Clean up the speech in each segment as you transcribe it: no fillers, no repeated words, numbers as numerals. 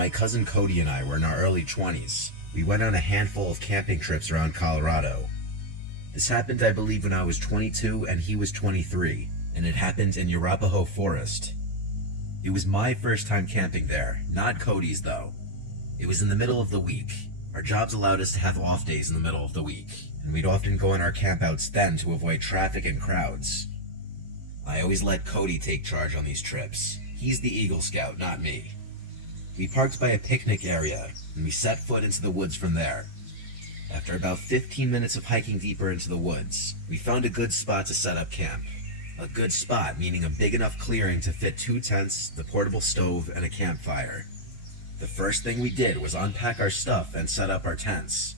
my cousin Cody and I were in our early 20s, we went on a handful of camping trips around Colorado. This happened, I believe, when I was 22 and he was 23, and it happened in Arapahoe Forest. It was my first time camping there, not Cody's though. It was in the middle of the week. Our jobs allowed us to have off days in the middle of the week, and we'd often go on our campouts then to avoid traffic and crowds. I always let Cody take charge on these trips. He's the Eagle Scout, not me. We parked by a picnic area, and we set foot into the woods from there. After about 15 minutes of hiking deeper into the woods, we found a good spot to set up camp. A good spot meaning a big enough clearing to fit 2 tents, the portable stove, and a campfire. The first thing we did was unpack our stuff and set up our tents.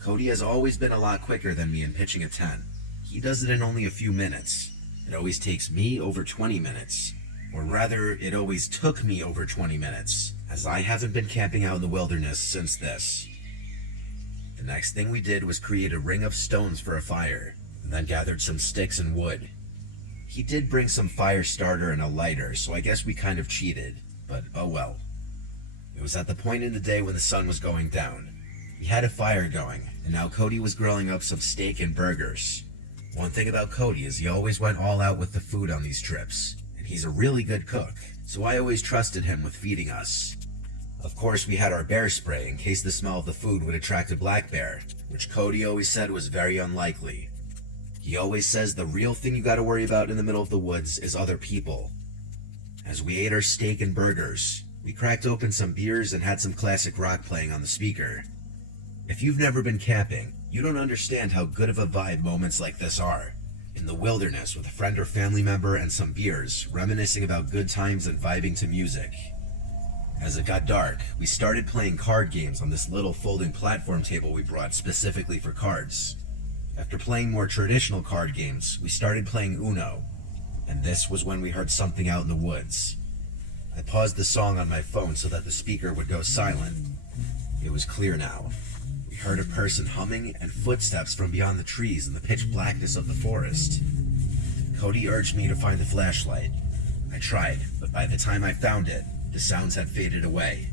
Cody has always been a lot quicker than me in pitching a tent. He does it in only a few minutes. It always takes me over 20 minutes. Or rather, it always took me over 20 minutes, as I haven't been camping out in the wilderness since this. The next thing we did was create a ring of stones for a fire, and then gathered some sticks and wood. He did bring some fire starter and a lighter, so I guess we kind of cheated, but oh well. It was at the point in the day when the sun was going down. We had a fire going, and now Cody was grilling up some steak and burgers. One thing about Cody is he always went all out with the food on these trips, and he's a really good cook, so I always trusted him with feeding us. Of course, we had our bear spray in case the smell of the food would attract a black bear, which Cody always said was very unlikely. He always says the real thing you gotta worry about in the middle of the woods is other people. As we ate our steak and burgers, we cracked open some beers and had some classic rock playing on the speaker. If you've never been camping, you don't understand how good of a vibe moments like this are. In the wilderness with a friend or family member and some beers, reminiscing about good times and vibing to music. As it got dark, we started playing card games on this little folding platform table we brought specifically for cards. After playing more traditional card games, we started playing Uno, and this was when we heard something out in the woods. I paused the song on my phone so that the speaker would go silent. It was clear now. We heard a person humming and footsteps from beyond the trees in the pitch blackness of the forest. Cody urged me to find the flashlight. I tried, but by the time I found it, the sounds had faded away.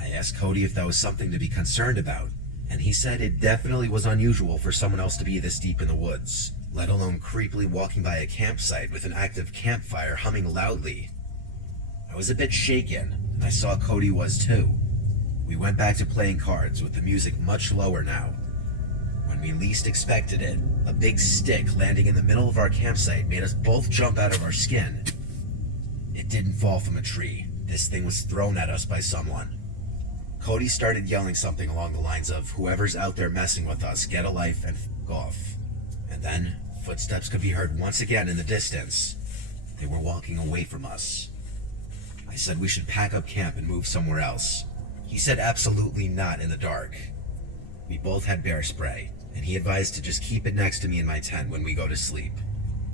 I asked Cody if that was something to be concerned about, and he said it definitely was unusual for someone else to be this deep in the woods, let alone creepily walking by a campsite with an active campfire humming loudly. I was a bit shaken, and I saw Cody was too. We went back to playing cards with the music much lower now. When we least expected it, a big stick landing in the middle of our campsite made us both jump out of our skin. It didn't fall from a tree. This thing was thrown at us by someone. Cody started yelling something along the lines of, "Whoever's out there messing with us, get a life and f*** off." And then, footsteps could be heard once again in the distance. They were walking away from us. I said we should pack up camp and move somewhere else. He said absolutely not in the dark. We both had bear spray, and he advised to just keep it next to me in my tent when we go to sleep.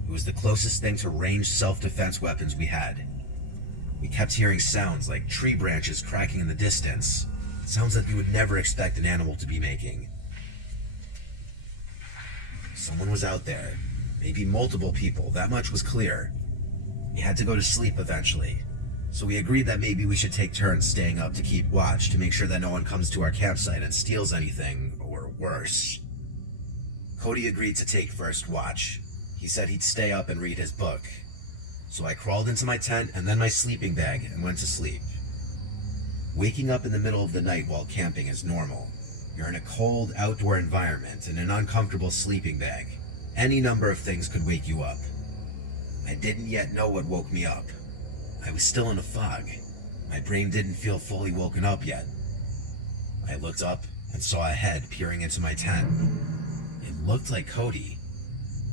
It was the closest thing to ranged self-defense weapons we had. We kept hearing sounds like tree branches cracking in the distance, sounds that you would never expect an animal to be making. Someone was out there, maybe multiple people, that much was clear. We had to go to sleep eventually, so we agreed that maybe we should take turns staying up to keep watch to make sure that no one comes to our campsite and steals anything, or worse. Cody agreed to take first watch. He said he'd stay up and read his book. So I crawled into my tent and then my sleeping bag and went to sleep. Waking up in the middle of the night while camping is normal. You're in a cold, outdoor environment in an uncomfortable sleeping bag. Any number of things could wake you up. I didn't yet know what woke me up. I was still in a fog. My brain didn't feel fully woken up yet. I looked up and saw a head peering into my tent. It looked like Cody.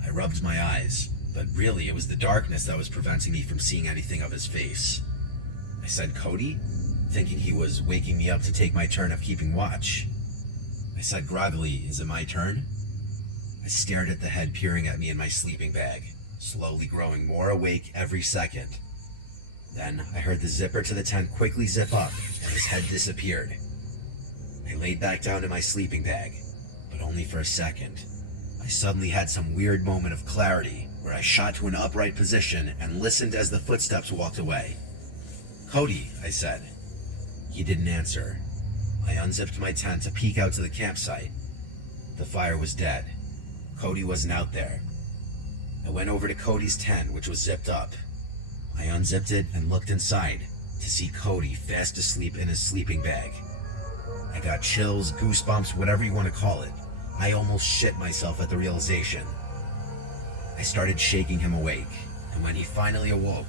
I rubbed my eyes, but really it was the darkness that was preventing me from seeing anything of his face. I said, "Cody?" thinking he was waking me up to take my turn of keeping watch. I said groggily, "Is it my turn?" I stared at the head peering at me in my sleeping bag, slowly growing more awake every second. Then I heard the zipper to the tent quickly zip up, and his head disappeared. I laid back down in my sleeping bag, but only for a second. I suddenly had some weird moment of clarity, where I shot to an upright position and listened as the footsteps walked away. "Cody," I said. He didn't answer. I unzipped my tent to peek out to the campsite. The fire was dead. Cody wasn't out there. I went over to Cody's tent, which was zipped up. I unzipped it and looked inside to see Cody fast asleep in his sleeping bag. I got chills, goosebumps, whatever you want to call it. I almost shit myself at the realization. I started shaking him awake, and when he finally awoke,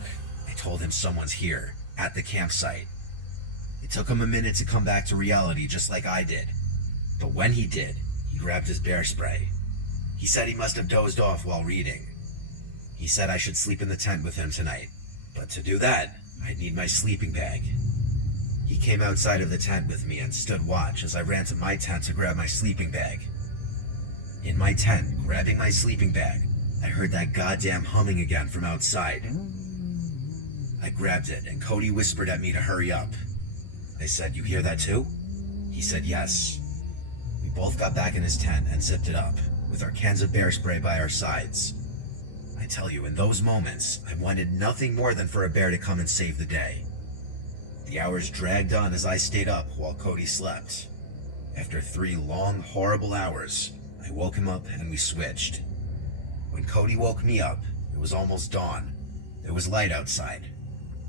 I told him someone's here, at the campsite. It took him a minute to come back to reality just like I did. But when he did, he grabbed his bear spray. He said he must have dozed off while reading. He said I should sleep in the tent with him tonight, but to do that, I'd need my sleeping bag. He came outside of the tent with me and stood watch as I ran to my tent to grab my sleeping bag. In my tent, grabbing my sleeping bag, I heard that goddamn humming again from outside. I grabbed it and Cody whispered at me to hurry up. I said, "You hear that too?" He said yes. We both got back in his tent and zipped it up, with our cans of bear spray by our sides. I tell you, in those moments, I wanted nothing more than for a bear to come and save the day. The hours dragged on as I stayed up while Cody slept. After 3 long, horrible hours, I woke him up and we switched. When Cody woke me up, it was almost dawn. There was light outside.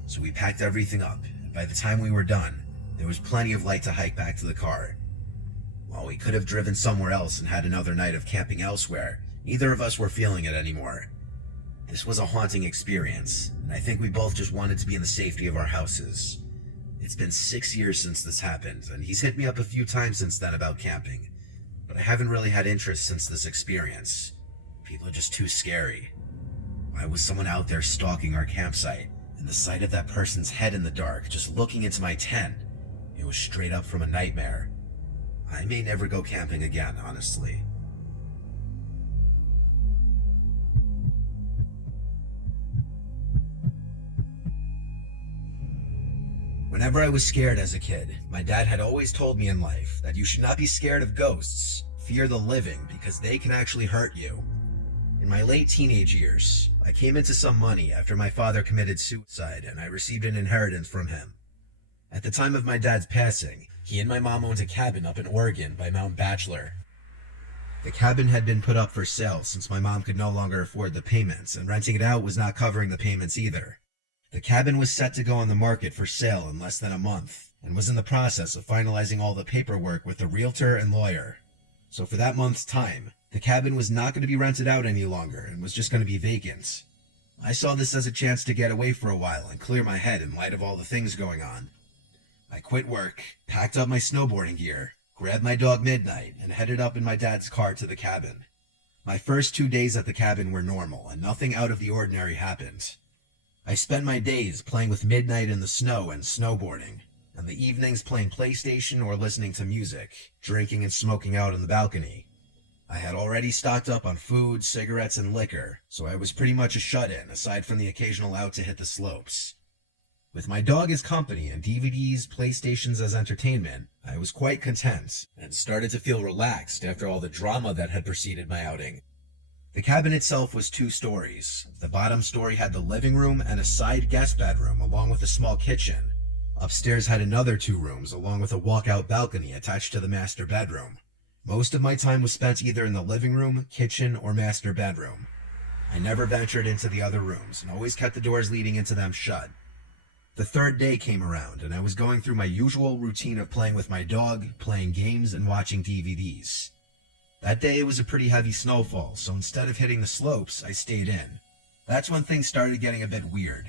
So we packed everything up, and by the time we were done, there was plenty of light to hike back to the car. While we could have driven somewhere else and had another night of camping elsewhere, neither of us were feeling it anymore. This was a haunting experience, and I think we both just wanted to be in the safety of our houses. It's been 6 years since this happened, and he's hit me up a few times since then about camping, but I haven't really had interest since this experience. People are just too scary. Why was someone out there stalking our campsite? And the sight of that person's head in the dark, just looking into my tent, it was straight up from a nightmare. I may never go camping again, honestly. Whenever I was scared as a kid, my dad had always told me in life that you should not be scared of ghosts, fear the living, because they can actually hurt you. In my late teenage years, I came into some money after my father committed suicide and I received an inheritance from him. At the time of my dad's passing, he and my mom owned a cabin up in Oregon by Mount Bachelor. The cabin had been put up for sale since my mom could no longer afford the payments, and renting it out was not covering the payments either. The cabin was set to go on the market for sale in less than a month, and was in the process of finalizing all the paperwork with the realtor and lawyer. So for that month's time, the cabin was not going to be rented out any longer and was just going to be vacant. I saw this as a chance to get away for a while and clear my head in light of all the things going on. I quit work, packed up my snowboarding gear, grabbed my dog Midnight, and headed up in my dad's car to the cabin. My first 2 days at the cabin were normal and nothing out of the ordinary happened. I spent my days playing with Midnight in the snow and snowboarding, and the evenings playing PlayStation or listening to music, drinking and smoking out on the balcony. I had already stocked up on food, cigarettes, and liquor, so I was pretty much a shut-in aside from the occasional out to hit the slopes. With my dog as company and DVDs, PlayStations as entertainment, I was quite content and started to feel relaxed after all the drama that had preceded my outing. The cabin itself was 2 stories. The bottom story had the living room and a side guest bedroom along with a small kitchen. Upstairs had another 2 rooms along with a walkout balcony attached to the master bedroom. Most of my time was spent either in the living room, kitchen, or master bedroom. I never ventured into the other rooms and always kept the doors leading into them shut. The 3rd day came around and I was going through my usual routine of playing with my dog, playing games, and watching DVDs. That day it was a pretty heavy snowfall, so instead of hitting the slopes, I stayed in. That's when things started getting a bit weird.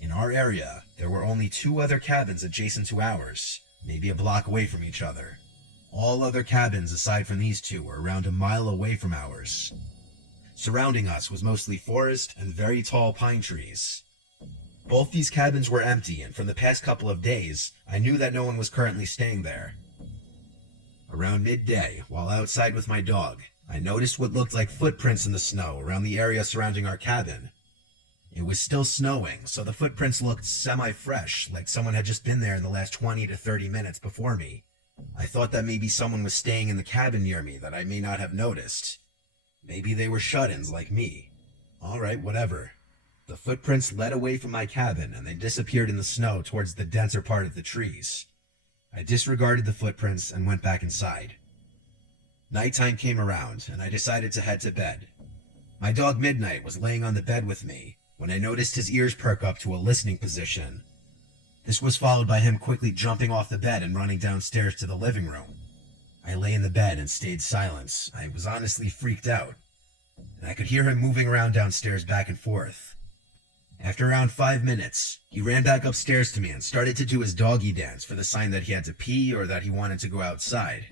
In our area, there were only 2 other cabins adjacent to ours, maybe a block away from each other. All other cabins aside from these 2 were around a mile away from ours. Surrounding us was mostly forest and very tall pine trees. Both these cabins were empty, and from the past couple of days, I knew that no one was currently staying there. Around midday, while outside with my dog, I noticed what looked like footprints in the snow around the area surrounding our cabin. It was still snowing, so the footprints looked semi-fresh, like someone had just been there in the last 20 to 30 minutes before me. I thought that maybe someone was staying in the cabin near me that I may not have noticed. Maybe they were shut-ins like me. Alright, whatever. The footprints led away from my cabin and they disappeared in the snow towards the denser part of the trees. I disregarded the footprints and went back inside. Nighttime came around, and I decided to head to bed. My dog Midnight was laying on the bed with me when I noticed his ears perk up to a listening position. This was followed by him quickly jumping off the bed and running downstairs to the living room. I lay in the bed and stayed silent. I was honestly freaked out, and I could hear him moving around downstairs back and forth. After around 5 minutes, he ran back upstairs to me and started to do his doggy dance for the sign that he had to pee or that he wanted to go outside.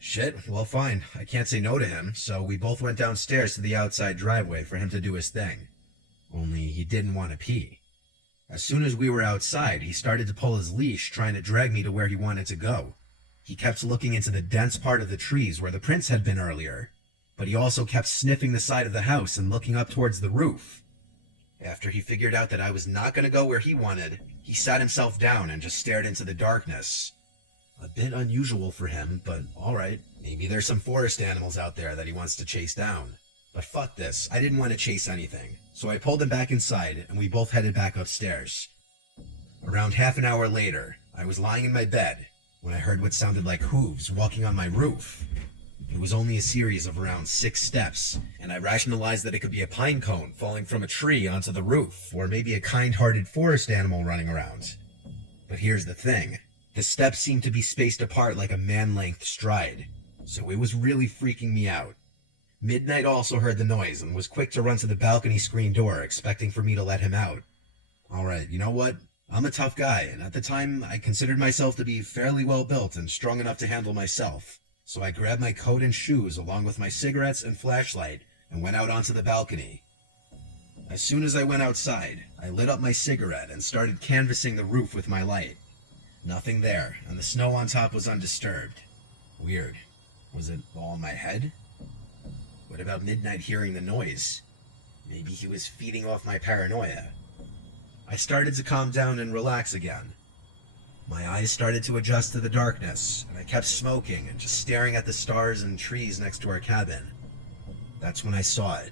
Shit, well fine, I can't say no to him, so we both went downstairs to the outside driveway for him to do his thing. Only he didn't want to pee. As soon as we were outside, he started to pull his leash, trying to drag me to where he wanted to go. He kept looking into the dense part of the trees where the prints had been earlier, but he also kept sniffing the side of the house and looking up towards the roof. After he figured out that I was not going to go where he wanted, he sat himself down and just stared into the darkness. A bit unusual for him, but alright, maybe there's some forest animals out there that he wants to chase down. But fuck this, I didn't want to chase anything, so I pulled him back inside and we both headed back upstairs. Around half an hour later, I was lying in my bed when I heard what sounded like hooves walking on my roof. It was only a series of around 6 steps, and I rationalized that it could be a pine cone falling from a tree onto the roof, or maybe a kind-hearted forest animal running around. But here's the thing. The steps seemed to be spaced apart like a man-length stride, so it was really freaking me out. Midnight also heard the noise and was quick to run to the balcony screen door, expecting for me to let him out. Alright, you know what? I'm a tough guy, and at the time, I considered myself to be fairly well built and strong enough to handle myself. So I grabbed my coat and shoes along with my cigarettes and flashlight and went out onto the balcony. As soon as I went outside, I lit up my cigarette and started canvassing the roof with my light. Nothing there, and the snow on top was undisturbed. Weird. Was it all in my head? What about Midnight hearing the noise? Maybe he was feeding off my paranoia. I started to calm down and relax again. My eyes started to adjust to the darkness, and I kept smoking and just staring at the stars and trees next to our cabin. That's when I saw it.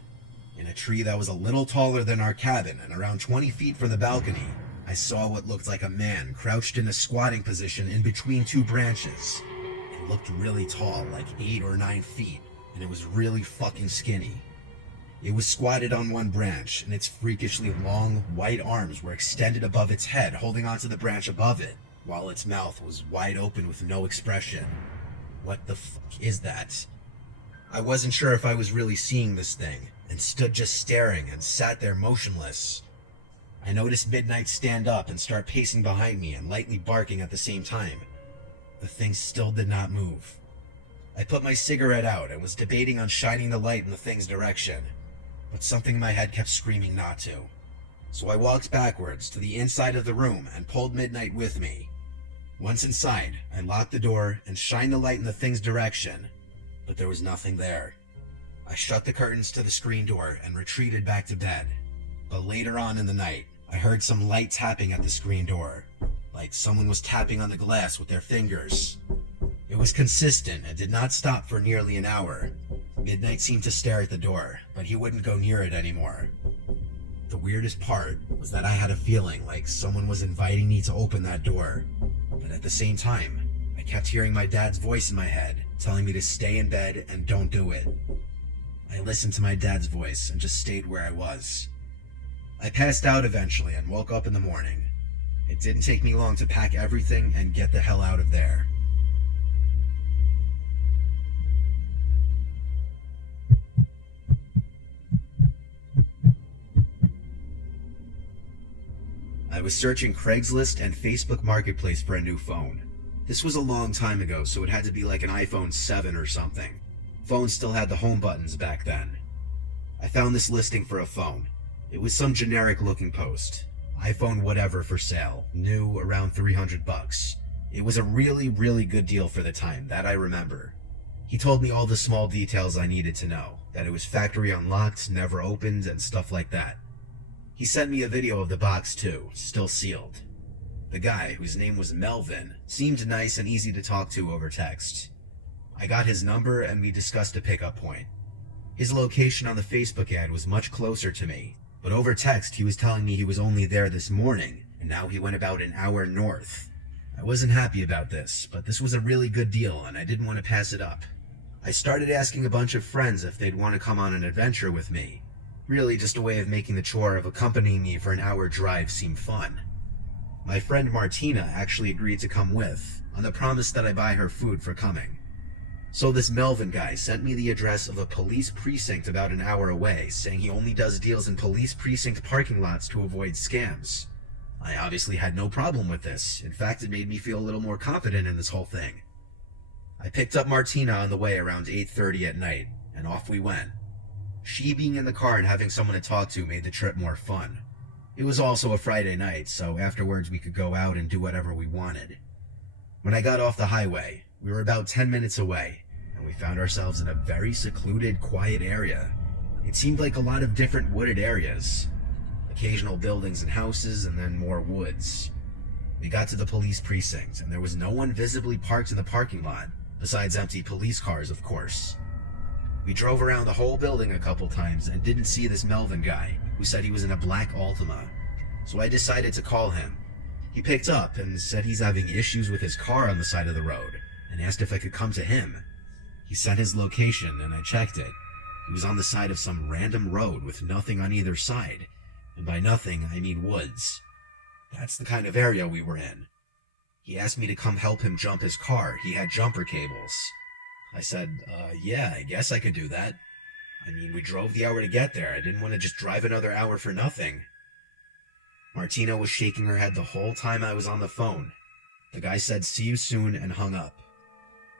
In a tree that was a little taller than our cabin and around 20 feet from the balcony, I saw what looked like a man crouched in a squatting position in between 2 branches. It looked really tall, like 8 or 9 feet, and it was really fucking skinny. It was squatted on one branch, and its freakishly long, white arms were extended above its head, holding onto the branch above it, while its mouth was wide open with no expression. What the fuck is that? I wasn't sure if I was really seeing this thing, and stood just staring and sat there motionless. I noticed Midnight stand up and start pacing behind me and lightly barking at the same time. The thing still did not move. I put my cigarette out and was debating on shining the light in the thing's direction, but something in my head kept screaming not to. So I walked backwards to the inside of the room and pulled Midnight with me. Once inside, I locked the door and shined the light in the thing's direction, but there was nothing there. I shut the curtains to the screen door and retreated back to bed. But later on in the night, I heard some light tapping at the screen door, like someone was tapping on the glass with their fingers. It was consistent and did not stop for nearly an hour. Midnight seemed to stare at the door, but he wouldn't go near it anymore. The weirdest part was that I had a feeling like someone was inviting me to open that door, but at the same time, I kept hearing my dad's voice in my head, telling me to stay in bed and don't do it. I listened to my dad's voice and just stayed where I was. I passed out eventually and woke up in the morning. It didn't take me long to pack everything and get the hell out of there. I was searching Craigslist and Facebook Marketplace for a new phone. This was a long time ago, so it had to be like an iPhone 7 or something. Phones still had the home buttons back then. I found this listing for a phone. It was some generic looking post. iPhone whatever for sale, new, around $300. It was a really good deal for the time, that I remember. He told me all the small details I needed to know, that it was factory unlocked, never opened, and stuff like that. He sent me a video of the box too, still sealed. The guy, whose name was Melvin, seemed nice and easy to talk to over text. I got his number and we discussed a pickup point. His location on the Facebook ad was much closer to me, but over text he was telling me he was only there this morning, and now he went about an hour north. I wasn't happy about this, but this was a really good deal and I didn't want to pass it up. I started asking a bunch of friends if they'd want to come on an adventure with me. Really just a way of making the chore of accompanying me for an hour drive seem fun. My friend Martina actually agreed to come with, on the promise that I buy her food for coming. So this Melvin guy sent me the address of a police precinct about an hour away, saying he only does deals in police precinct parking lots to avoid scams. I obviously had no problem with this. In fact, it made me feel a little more confident in this whole thing. I picked up Martina on the way around 8:30 at night, and off we went. She being in the car and having someone to talk to made the trip more fun. It was also a Friday night, so afterwards we could go out and do whatever we wanted. When I got off the highway, we were about 10 minutes away, and we found ourselves in a very secluded, quiet area. It seemed like a lot of different wooded areas. Occasional buildings and houses, and then more woods. We got to the police precinct, and there was no one visibly parked in the parking lot, besides empty police cars, of course. We drove around the whole building a couple times and didn't see this Melvin guy, who said he was in a black Altima. So I decided to call him. He picked up and said he's having issues with his car on the side of the road, and asked if I could come to him. He sent his location, and I checked it. He was on the side of some random road with nothing on either side, and by nothing, I mean woods. That's the kind of area we were in. He asked me to come help him jump his car. He had jumper cables. I said, yeah, I guess I could do that. I mean, we drove the hour to get there. I didn't want to just drive another hour for nothing. Martina was shaking her head the whole time I was on the phone. The guy said, see you soon, and hung up.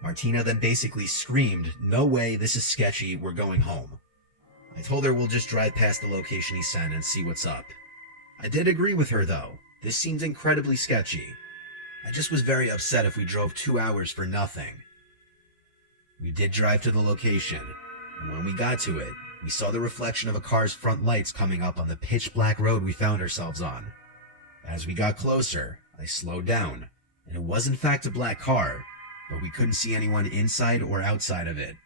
Martina then basically screamed, no way, this is sketchy, we're going home. I told her we'll just drive past the location he sent and see what's up. I did agree with her, though. This seemed incredibly sketchy. I just was very upset if we drove 2 hours for nothing. We did drive to the location, and when we got to it, we saw the reflection of a car's front lights coming up on the pitch-black road we found ourselves on. As we got closer, I slowed down, and it was in fact a black car, but we couldn't see anyone inside or outside of it.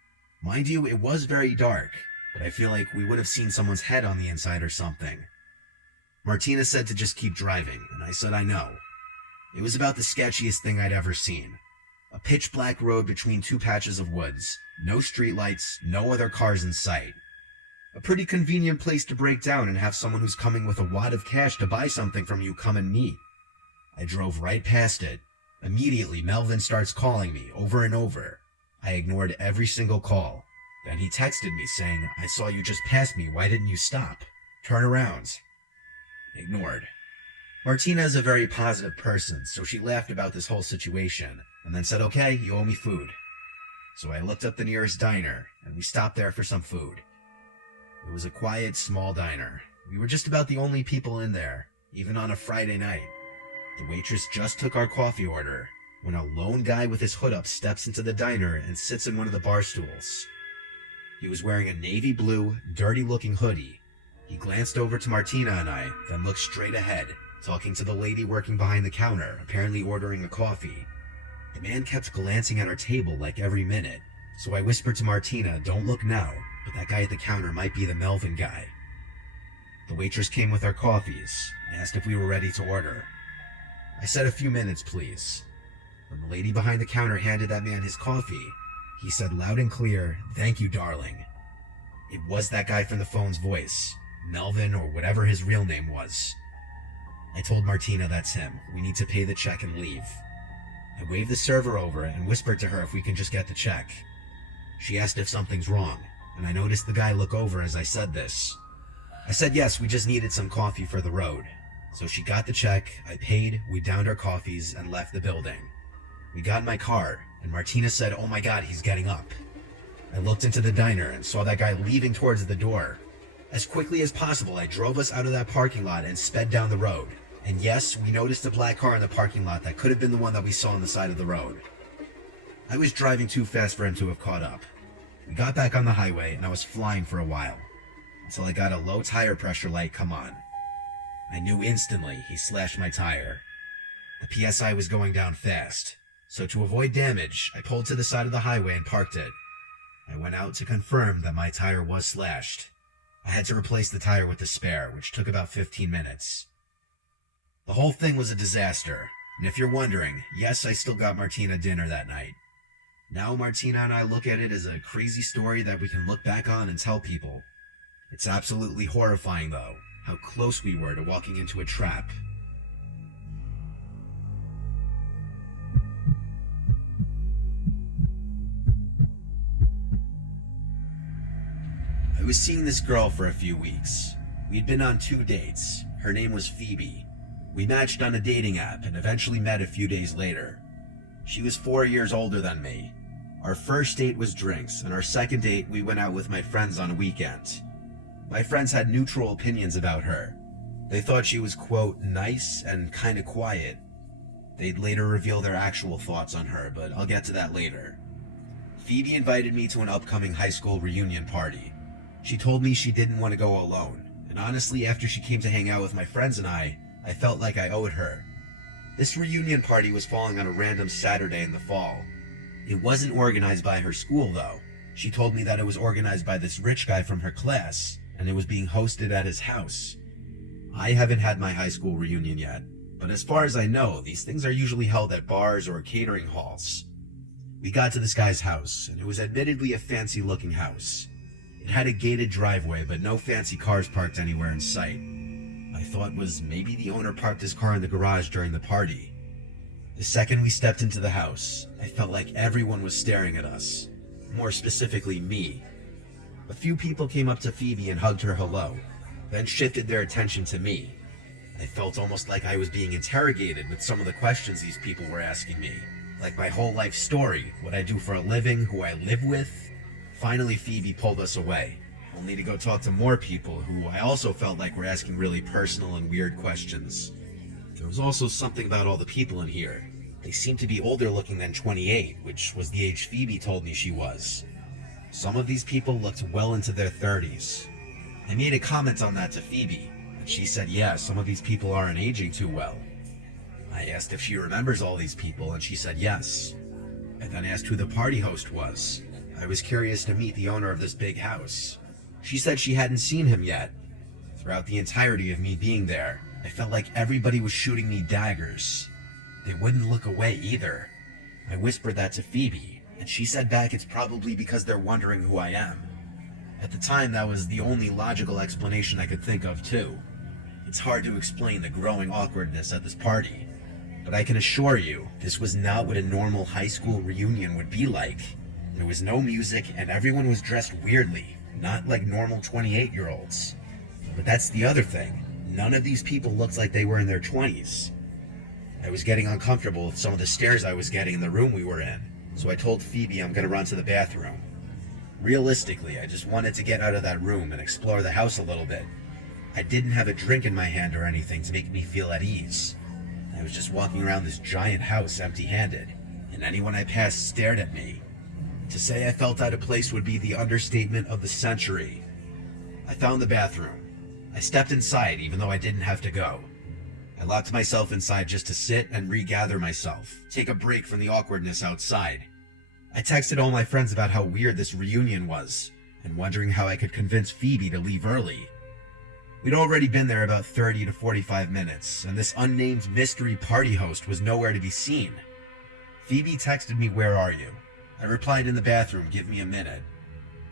Mind you, it was very dark, but I feel like we would have seen someone's head on the inside or something. Martina said to just keep driving, and I said I know. It was about the sketchiest thing I'd ever seen. A pitch-black road between two patches of woods, no streetlights, no other cars in sight. A pretty convenient place to break down and have someone who's coming with a wad of cash to buy something from you come and meet. I drove right past it. Immediately, Melvin starts calling me over and over. I ignored every single call. Then he texted me saying, I saw you just pass me, why didn't you stop? Turn around. Ignored. Martina is a very positive person, so she laughed about this whole situation, and then said, okay, you owe me food. So I looked up the nearest diner, and we stopped there for some food. It was a quiet, small diner. We were just about the only people in there, even on a Friday night. The waitress just took our coffee order, when a lone guy with his hood up steps into the diner and sits in one of the bar stools. He was wearing a navy blue, dirty-looking hoodie. He glanced over to Martina and I, then looked straight ahead, talking to the lady working behind the counter, apparently ordering a coffee. The man kept glancing at our table like every minute, so I whispered to Martina, don't look now, but that guy at the counter might be the Melvin guy. The waitress came with our coffees and asked if we were ready to order. I said a few minutes, please. When the lady behind the counter handed that man his coffee, he said loud and clear, thank you, darling. It was that guy from the phone's voice, Melvin or whatever his real name was. I told Martina that's him. We need to pay the check and leave. I waved the server over and whispered to her if we can just get the check. She asked if something's wrong, and I noticed the guy look over as I said this. I said yes, we just needed some coffee for the road. So she got the check, I paid, we downed our coffees, and left the building. We got in my car, and Martina said, oh my god, he's getting up. I looked into the diner and saw that guy leaving towards the door. As quickly as possible, I drove us out of that parking lot and sped down the road. And yes, we noticed a black car in the parking lot that could have been the one that we saw on the side of the road. I was driving too fast for him to have caught up. We got back on the highway and I was flying for a while, until I got a low tire pressure light come on. I knew instantly he slashed my tire. The PSI was going down fast, so to avoid damage, I pulled to the side of the highway and parked it. I went out to confirm that my tire was slashed. I had to replace the tire with the spare, which took about 15 minutes. The whole thing was a disaster. And if you're wondering, yes, I still got Martina dinner that night. Now Martina and I look at it as a crazy story that we can look back on and tell people. It's absolutely horrifying, though, how close we were to walking into a trap. I was seeing this girl for a few weeks. We'd been on 2 dates. Her name was Phoebe. We matched on a dating app and eventually met a few days later. She was 4 years older than me. Our first date was drinks, and our second date we went out with my friends on a weekend. My friends had neutral opinions about her. They thought she was, quote, nice and kinda quiet. They'd later reveal their actual thoughts on her, but I'll get to that later. Phoebe invited me to an upcoming high school reunion party. She told me she didn't want to go alone, and honestly, after she came to hang out with my friends and I felt like I owed her. This reunion party was falling on a random Saturday in the fall. It wasn't organized by her school, though. She told me that it was organized by this rich guy from her class, and it was being hosted at his house. I haven't had my high school reunion yet, but as far as I know, these things are usually held at bars or catering halls. We got to this guy's house, and it was admittedly a fancy-looking house. It had a gated driveway, but no fancy cars parked anywhere in sight. I thought was maybe the owner parked his car in the garage during the party. The second we stepped into the house, I felt like everyone was staring at us. More specifically, me. A few people came up to Phoebe and hugged her hello, then shifted their attention to me. I felt almost like I was being interrogated with some of the questions these people were asking me. Like my whole life story, what I do for a living, who I live with. Finally, Phoebe pulled us away, only to go talk to more people who I also felt like were asking really personal and weird questions. There was also something about all the people in here. They seemed to be older looking than 28, which was the age Phoebe told me she was. Some of these people looked well into their 30s. I made a comment on that to Phoebe, and she said, yeah, some of these people aren't aging too well. I asked if she remembers all these people, and she said yes. I then asked who the party host was. I was curious to meet the owner of this big house. She said she hadn't seen him yet. Throughout the entirety of me being there, I felt like everybody was shooting me daggers. They wouldn't look away either. I whispered that to Phoebe, and she said back it's probably because they're wondering who I am. At the time, that was the only logical explanation I could think of, too. It's hard to explain the growing awkwardness at this party, but I can assure you, this was not what a normal high school reunion would be like. There was no music, and everyone was dressed weirdly, not like normal 28-year-olds. But that's the other thing. None of these people looked like they were in their 20s. I was getting uncomfortable with some of the stares I was getting in the room we were in, so I told Phoebe I'm gonna run to the bathroom. Realistically, I just wanted to get out of that room and explore the house a little bit. I didn't have a drink in my hand or anything to make me feel at ease. I was just walking around this giant house empty-handed, and anyone I passed stared at me. To say I felt out of place would be the understatement of the century. I found the bathroom. I stepped inside even though I didn't have to go. I locked myself inside just to sit and regather myself, take a break from the awkwardness outside. I texted all my friends about how weird this reunion was, and wondering how I could convince Phoebe to leave early. We'd already been there about 30 to 45 minutes, and this unnamed mystery party host was nowhere to be seen. Phoebe texted me, "Where are you?" I replied, "In the bathroom, give me a minute."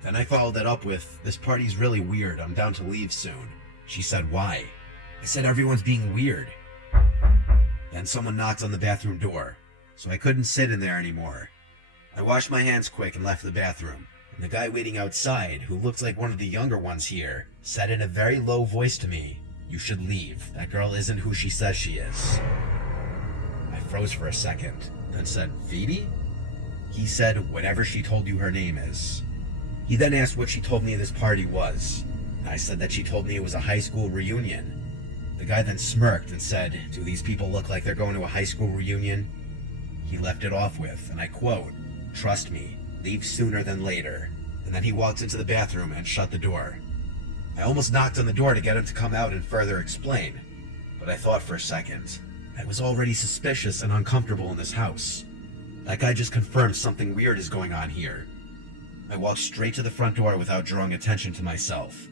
Then I followed that up with, "This party's really weird, I'm down to leave soon." She said, "Why?" I said, "Everyone's being weird." Then someone knocked on the bathroom door, so I couldn't sit in there anymore. I washed my hands quick and left the bathroom, and the guy waiting outside, who looked like one of the younger ones here, said in a very low voice to me, "You should leave. That girl isn't who she says she is." I froze for a second, then said, "Phoebe?" He said, "Whatever she told you her name is." He then asked what she told me this party was. I said that she told me it was a high school reunion. The guy then smirked and said, "Do these people look like they're going to a high school reunion?" He left it off with, and I quote, "Trust me, leave sooner than later." And then he walked into the bathroom and shut the door. I almost knocked on the door to get him to come out and further explain, but I thought for a second. I was already suspicious and uncomfortable in this house. That guy just confirmed something weird is going on here. I walked straight to the front door without drawing attention to myself.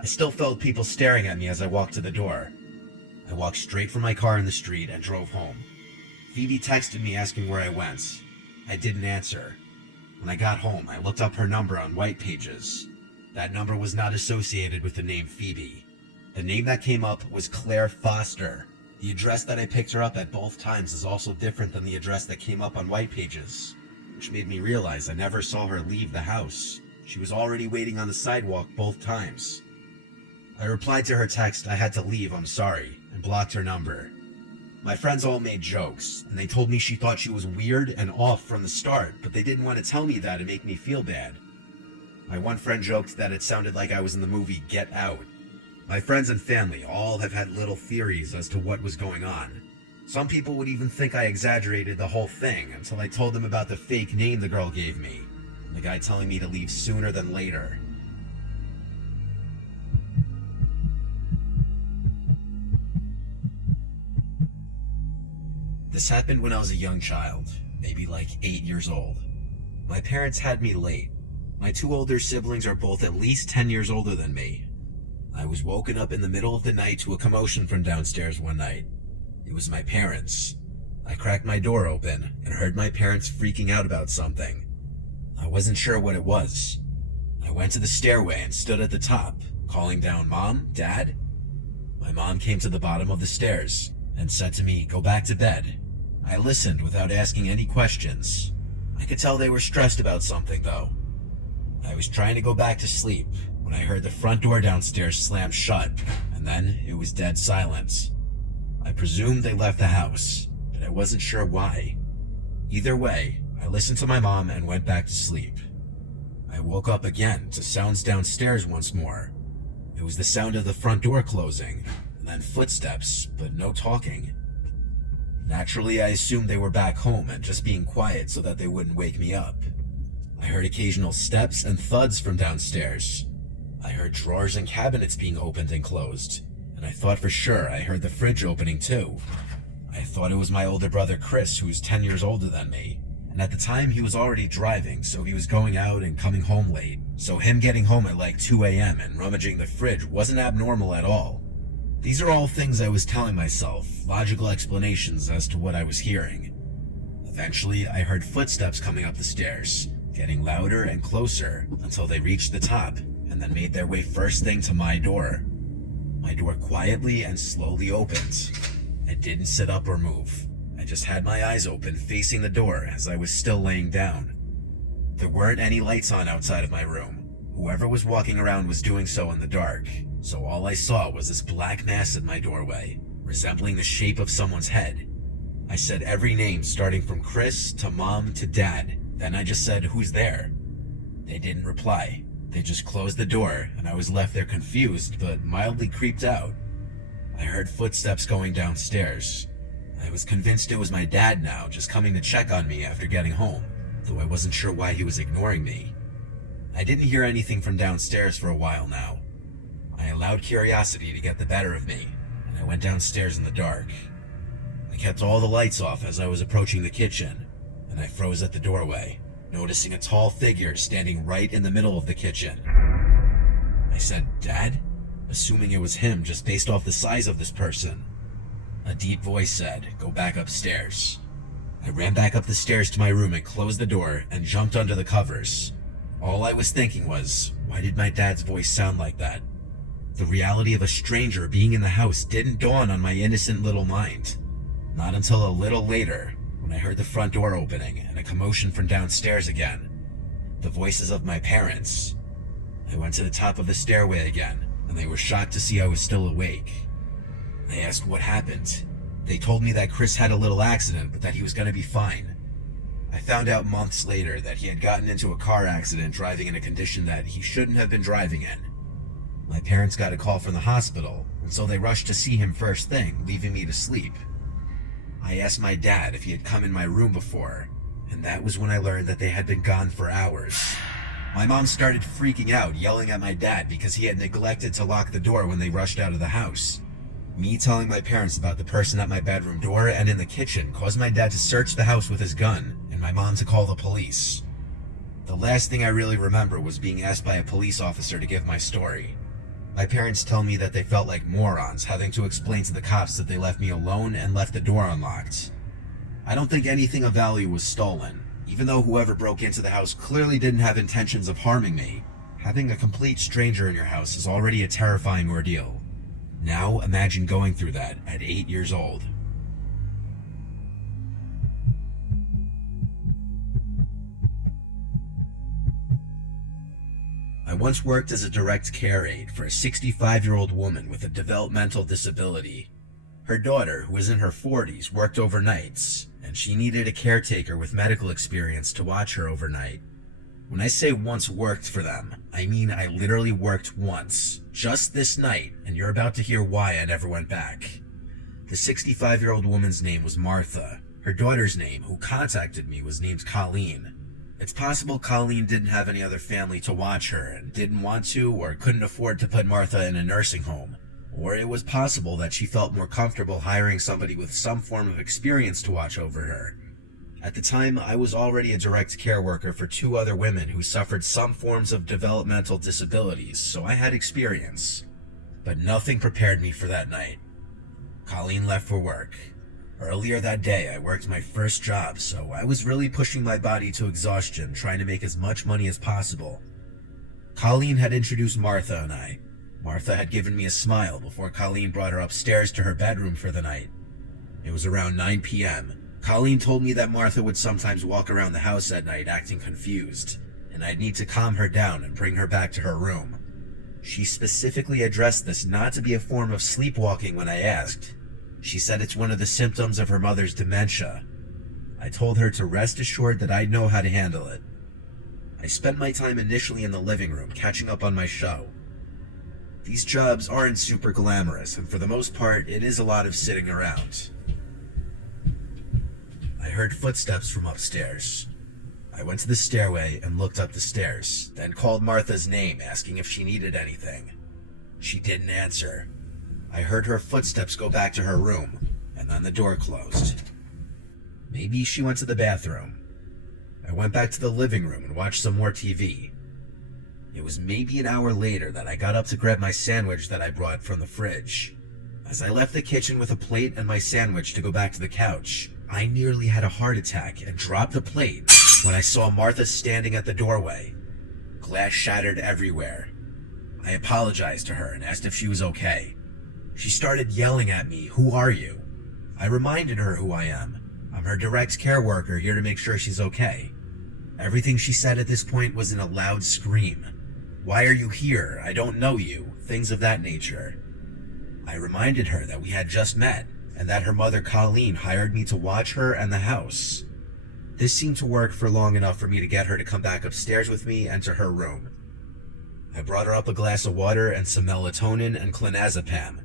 I still felt people staring at me as I walked to the door. I walked straight from my car in the street and drove home. Phoebe texted me asking where I went. I didn't answer. When I got home, I looked up her number on White Pages. That number was not associated with the name Phoebe. The name that came up was Claire Foster. The address that I picked her up at both times is also different than the address that came up on White Pages, which made me realize I never saw her leave the house. She was already waiting on the sidewalk both times. I replied to her text, "I had to leave, I'm sorry," and blocked her number. My friends all made jokes, and they told me she thought she was weird and off from the start, but they didn't want to tell me that and make me feel bad. My one friend joked that it sounded like I was in the movie Get Out. My friends and family all have had little theories as to what was going on. Some people would even think I exaggerated the whole thing until I told them about the fake name the girl gave me, and the guy telling me to leave sooner than later. This happened when I was a young child, maybe like 8 years old. My parents had me late. My 2 older siblings are both at least 10 years older than me. I was woken up in the middle of the night to a commotion from downstairs one night. It was my parents. I cracked my door open and heard my parents freaking out about something. I wasn't sure what it was. I went to the stairway and stood at the top, calling down, "Mom, Dad?" My mom came to the bottom of the stairs and said to me, "Go back to bed." I listened without asking any questions. I could tell they were stressed about something, though. I was trying to go back to sleep when I heard the front door downstairs slam shut, and then it was dead silent. I presumed they left the house, but I wasn't sure why. Either way, I listened to my mom and went back to sleep. I woke up again to sounds downstairs once more. It was the sound of the front door closing, and then footsteps, but no talking. Naturally, I assumed they were back home and just being quiet so that they wouldn't wake me up. I heard occasional steps and thuds from downstairs. I heard drawers and cabinets being opened and closed, and I thought for sure I heard the fridge opening too. I thought it was my older brother Chris, who was 10 years older than me, and at the time he was already driving, so he was going out and coming home late. So him getting home at like 2 a.m. and rummaging the fridge wasn't abnormal at all. These are all things I was telling myself, logical explanations as to what I was hearing. Eventually, I heard footsteps coming up the stairs, getting louder and closer until they reached the top and then made their way first thing to my door. My door quietly and slowly opened. I didn't sit up or move. I just had my eyes open facing the door as I was still laying down. There weren't any lights on outside of my room. Whoever was walking around was doing so in the dark, so all I saw was this black mass in my doorway, resembling the shape of someone's head. I said every name starting from Chris to Mom to Dad. Then I just said, "Who's there?" They didn't reply. They just closed the door, and I was left there confused but mildly creeped out. I heard footsteps going downstairs. I was convinced it was my dad now, just coming to check on me after getting home, though I wasn't sure why he was ignoring me. I didn't hear anything from downstairs for a while now. I allowed curiosity to get the better of me, and I went downstairs in the dark. I kept all the lights off as I was approaching the kitchen, and I froze at the doorway, noticing a tall figure standing right in the middle of the kitchen. I said, "Dad?" assuming it was him just based off the size of this person. A deep voice said, "Go back upstairs." I ran back up the stairs to my room and closed the door and jumped under the covers. All I was thinking was, why did my dad's voice sound like that? The reality of a stranger being in the house didn't dawn on my innocent little mind. Not until a little later, when I heard the front door opening and a commotion from downstairs again. The voices of my parents. I went to the top of the stairway again, and they were shocked to see I was still awake. I asked what happened. They told me that Chris had a little accident, but that he was going to be fine. I found out months later that he had gotten into a car accident driving in a condition that he shouldn't have been driving in. My parents got a call from the hospital, and so they rushed to see him first thing, leaving me to sleep. I asked my dad if he had come in my room before, and that was when I learned that they had been gone for hours. My mom started freaking out, yelling at my dad because he had neglected to lock the door when they rushed out of the house. Me telling my parents about the person at my bedroom door and in the kitchen caused my dad to search the house with his gun, and my mom to call the police. The last thing I really remember was being asked by a police officer to give my story. My parents tell me that they felt like morons having to explain to the cops that they left me alone and left the door unlocked. I don't think anything of value was stolen, even though whoever broke into the house clearly didn't have intentions of harming me. Having a complete stranger in your house is already a terrifying ordeal. Now imagine going through that at 8 years old. I once worked as a direct care aide for a 65-year-old woman with a developmental disability. Her daughter, who was in her 40s, worked overnights, and she needed a caretaker with medical experience to watch her overnight. When I say once worked for them, I mean I literally worked once, just this night, and you're about to hear why I never went back. The 65-year-old woman's name was Martha. Her daughter's name, who contacted me, was named Colleen. It's possible Colleen didn't have any other family to watch her and didn't want to or couldn't afford to put Martha in a nursing home. Or it was possible that she felt more comfortable hiring somebody with some form of experience to watch over her. At the time, I was already a direct care worker for 2 other women who suffered some forms of developmental disabilities, so I had experience. But nothing prepared me for that night. Colleen left for work. Earlier that day, I worked my first job, so I was really pushing my body to exhaustion, trying to make as much money as possible. Colleen had introduced Martha and I. Martha had given me a smile before Colleen brought her upstairs to her bedroom for the night. It was around 9 p.m. Colleen told me that Martha would sometimes walk around the house at night acting confused, and I'd need to calm her down and bring her back to her room. She specifically addressed this not to be a form of sleepwalking when I asked. She said it's one of the symptoms of her mother's dementia. I told her to rest assured that I'd know how to handle it. I spent my time initially in the living room catching up on my show. These jobs aren't super glamorous, and for the most part, it is a lot of sitting around. I heard footsteps from upstairs. I went to the stairway and looked up the stairs, then called Martha's name asking if she needed anything. She didn't answer. I heard her footsteps go back to her room, and then the door closed. Maybe she went to the bathroom. I went back to the living room and watched some more TV. It was maybe an hour later that I got up to grab my sandwich that I brought from the fridge. As I left the kitchen with a plate and my sandwich to go back to the couch, I nearly had a heart attack and dropped the plate when I saw Martha standing at the doorway. Glass shattered everywhere. I apologized to her and asked if she was okay. She started yelling at me, "Who are you?" I reminded her who I am. I'm her direct care worker here to make sure she's okay. Everything she said at this point was in a loud scream. "Why are you here? I don't know you," things of that nature. I reminded her that we had just met, and that her mother Colleen hired me to watch her and the house. This seemed to work for long enough for me to get her to come back upstairs with me and to her room. I brought her up a glass of water and some melatonin and clonazepam.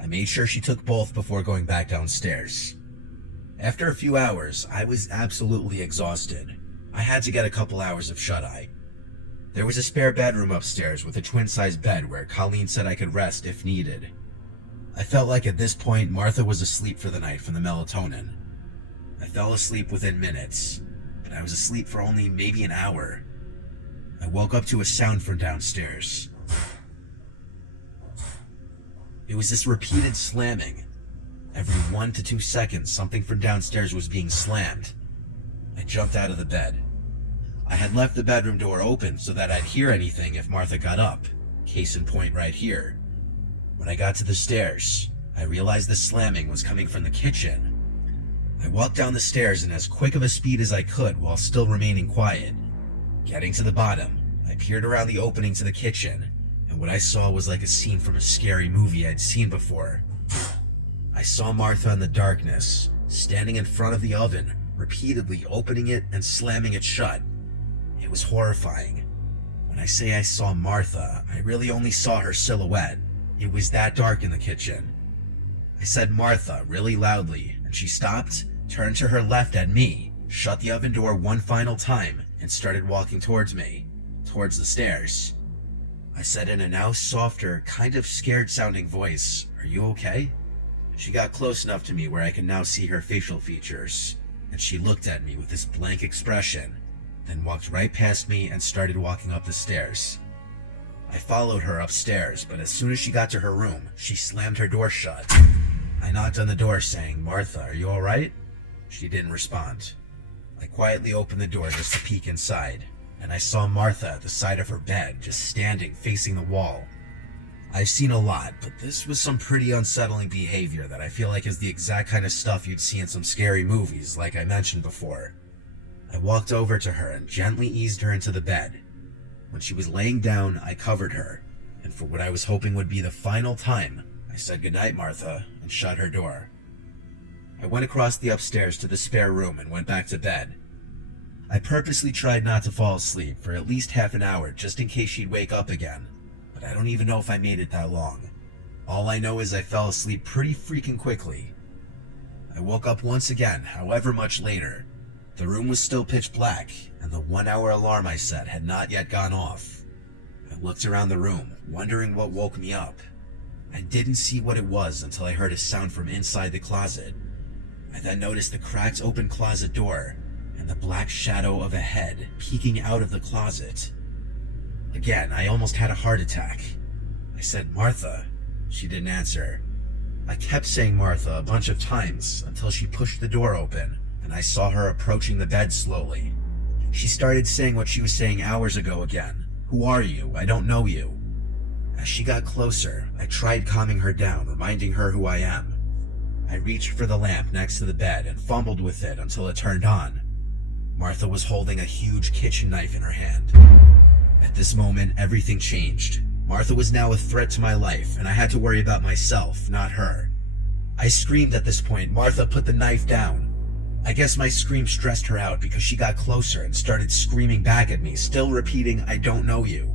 I made sure she took both before going back downstairs. After a few hours, I was absolutely exhausted. I had to get a couple hours of shut-eye. There was a spare bedroom upstairs with a twin-size bed where Colleen said I could rest if needed. I felt like at this point Martha was asleep for the night from the melatonin. I fell asleep within minutes, but I was asleep for only maybe an hour. I woke up to a sound from downstairs. It was this repeated slamming. Every 1 to 2 seconds, something from downstairs was being slammed. I jumped out of the bed. I had left the bedroom door open so that I'd hear anything if Martha got up. Case in point right here. When I got to the stairs, I realized the slamming was coming from the kitchen. I walked down the stairs in as quick of a speed as I could while still remaining quiet. Getting to the bottom, I peered around the opening to the kitchen, and what I saw was like a scene from a scary movie I'd seen before. I saw Martha in the darkness, standing in front of the oven, repeatedly opening it and slamming it shut. It was horrifying. When I say I saw Martha, I really only saw her silhouette. It was that dark in the kitchen. I said Martha really loudly, and she stopped, turned to her left at me, shut the oven door one final time, and started walking towards me, towards the stairs. I said in a now softer, kind of scared-sounding voice, "Are you okay?" She got close enough to me where I could now see her facial features, and she looked at me with this blank expression, then walked right past me and started walking up the stairs. I followed her upstairs, but as soon as she got to her room, she slammed her door shut. I knocked on the door saying, "Martha, are you alright?" She didn't respond. I quietly opened the door just to peek inside, and I saw Martha at the side of her bed, just standing facing the wall. I've seen a lot, but this was some pretty unsettling behavior that I feel like is the exact kind of stuff you'd see in some scary movies, like I mentioned before. I walked over to her and gently eased her into the bed. When she was laying down, I covered her, and for what I was hoping would be the final time, I said goodnight, Martha, and shut her door. I went across the upstairs to the spare room and went back to bed. I purposely tried not to fall asleep for at least half an hour just in case she'd wake up again, but I don't even know if I made it that long. All I know is I fell asleep pretty freaking quickly. I woke up once again, however much later. The room was still pitch black, and the 1-hour alarm I set had not yet gone off. I looked around the room, wondering what woke me up. I didn't see what it was until I heard a sound from inside the closet. I then noticed the cracked open closet door and the black shadow of a head peeking out of the closet. Again, I almost had a heart attack. I said, Martha. She didn't answer. I kept saying Martha a bunch of times until she pushed the door open and I saw her approaching the bed slowly. She started saying what she was saying hours ago again. Who are you? I don't know you. As she got closer, I tried calming her down, reminding her who I am. I reached for the lamp next to the bed and fumbled with it until it turned on. Martha was holding a huge kitchen knife in her hand. At this moment, everything changed. Martha was now a threat to my life, and I had to worry about myself, not her. I screamed at this point. Martha, put the knife down. I guess my scream stressed her out because she got closer and started screaming back at me, still repeating, I don't know you.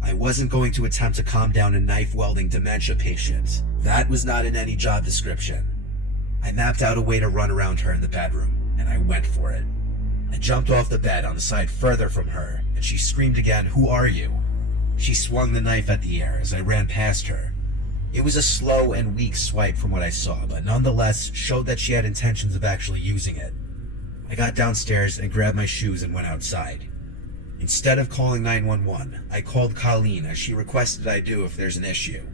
I wasn't going to attempt to calm down a knife-wielding dementia patient. That was not in any job description. I mapped out a way to run around her in the bedroom, and I went for it. I jumped off the bed on the side further from her, and she screamed again, who are you? She swung the knife at the air as I ran past her. It was a slow and weak swipe from what I saw, but nonetheless showed that she had intentions of actually using it. I got downstairs and grabbed my shoes and went outside. Instead of calling 911, I called Colleen as she requested I do if there's an issue.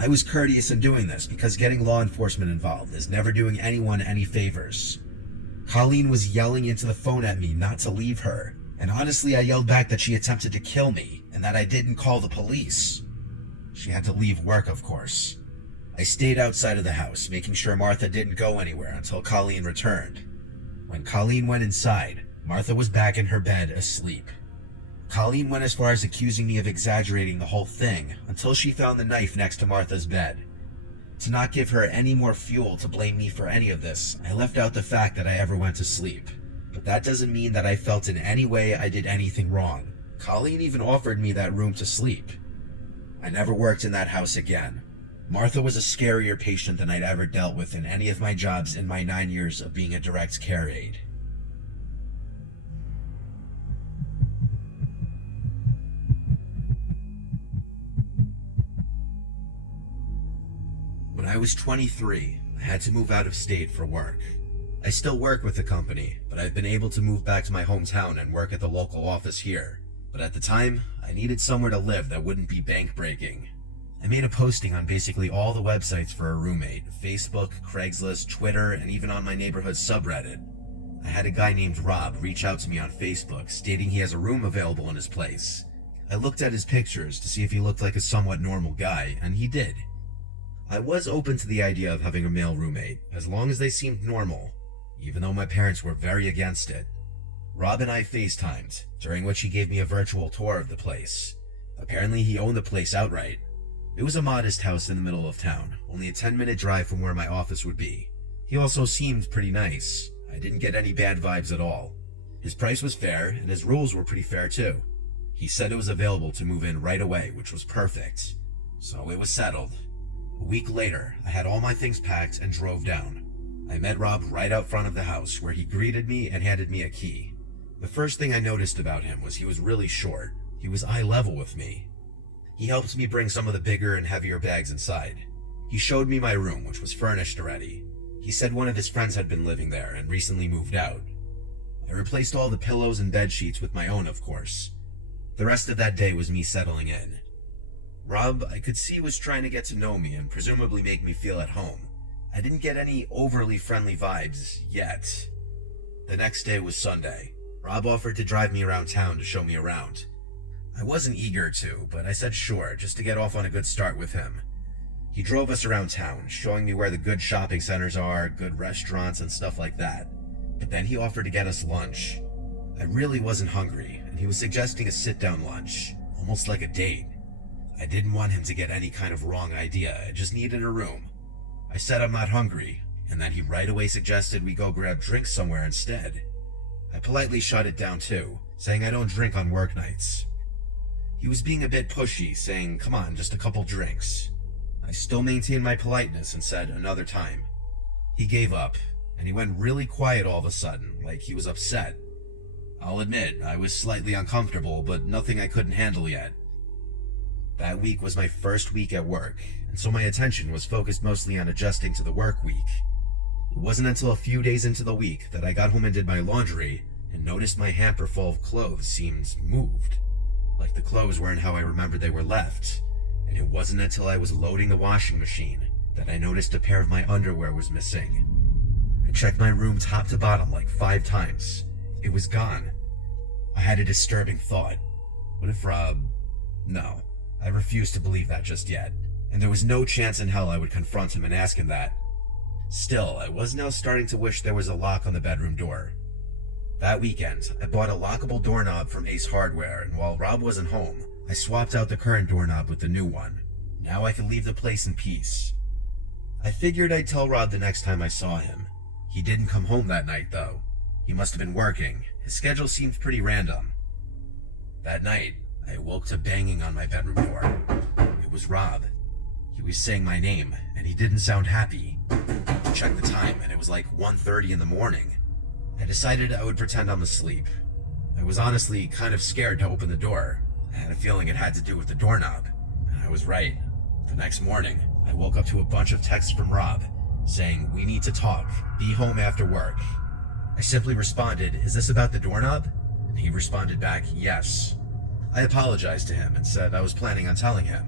I was courteous in doing this because getting law enforcement involved is never doing anyone any favors. Colleen was yelling into the phone at me not to leave her, and honestly I yelled back that she attempted to kill me and that I didn't call the police. She had to leave work, of course. I stayed outside of the house, making sure Martha didn't go anywhere until Colleen returned. When Colleen went inside, Martha was back in her bed asleep. Colleen went as far as accusing me of exaggerating the whole thing until she found the knife next to Martha's bed. To not give her any more fuel to blame me for any of this, I left out the fact that I ever went to sleep. But that doesn't mean that I felt in any way I did anything wrong. Colleen even offered me that room to sleep. I never worked in that house again. Martha was a scarier patient than I'd ever dealt with in any of my jobs in my 9 years of being a direct care aide. When I was 23, I had to move out of state for work. I still work with the company, but I've been able to move back to my hometown and work at the local office here. But at the time, I needed somewhere to live that wouldn't be bank breaking. I made a posting on basically all the websites for a roommate: Facebook, Craigslist, Twitter, and even on my neighborhood subreddit. I had a guy named Rob reach out to me on Facebook stating he has a room available in his place. I looked at his pictures to see if he looked like a somewhat normal guy, and he did. I was open to the idea of having a male roommate, as long as they seemed normal, even though my parents were very against it. Rob and I FaceTimed, during which he gave me a virtual tour of the place. Apparently he owned the place outright. It was a modest house in the middle of town, only a 10-minute drive from where my office would be. He also seemed pretty nice. I didn't get any bad vibes at all. His price was fair, and his rules were pretty fair too. He said it was available to move in right away, which was perfect. So it was settled. A week later, I had all my things packed and drove down. I met Rob right out front of the house, where he greeted me and handed me a key. The first thing I noticed about him was he was really short. He was eye level with me. He helped me bring some of the bigger and heavier bags inside. He showed me my room, which was furnished already. He said one of his friends had been living there and recently moved out. I replaced all the pillows and bed sheets with my own, of course. The rest of that day was me settling in. Rob, I could see, was trying to get to know me and presumably make me feel at home. I didn't get any overly friendly vibes yet. The next day was Sunday. Rob offered to drive me around town to show me around. I wasn't eager to, but I said sure, just to get off on a good start with him. He drove us around town, showing me where the good shopping centers are, good restaurants, and stuff like that. But then he offered to get us lunch. I really wasn't hungry, and he was suggesting a sit-down lunch, almost like a date. I didn't want him to get any kind of wrong idea, I just needed a room. I said I'm not hungry, and then he right away suggested we go grab drinks somewhere instead. I politely shut it down too, saying I don't drink on work nights. He was being a bit pushy, saying, come on, just a couple drinks. I still maintained my politeness and said another time. He gave up, and he went really quiet all of a sudden, like he was upset. I'll admit, I was slightly uncomfortable, but nothing I couldn't handle yet. That week was my first week at work, and so my attention was focused mostly on adjusting to the work week. It wasn't until a few days into the week that I got home and did my laundry, and noticed my hamper full of clothes seemed moved. Like the clothes weren't how I remembered they were left, and it wasn't until I was loading the washing machine that I noticed a pair of my underwear was missing. I checked my room top to bottom like 5 times. It was gone. I had a disturbing thought. What if Rob... No, I refused to believe that just yet, and there was no chance in hell I would confront him and ask him that. Still, I was now starting to wish there was a lock on the bedroom door. That weekend, I bought a lockable doorknob from Ace Hardware, and while Rob wasn't home, I swapped out the current doorknob with the new one. Now I could leave the place in peace. I figured I'd tell Rob the next time I saw him. He didn't come home that night, though. He must have been working. His schedule seemed pretty random. That night, I woke to banging on my bedroom door. It was Rob. He was saying my name, and he didn't sound happy. I checked the time, and it was like 1:30 in the morning. I decided I would pretend I'm asleep. I was honestly kind of scared to open the door. I had a feeling it had to do with the doorknob, and I was right. The next morning, I woke up to a bunch of texts from Rob, saying, we need to talk, be home after work. I simply responded, is this about the doorknob? And he responded back, yes. I apologized to him and said I was planning on telling him.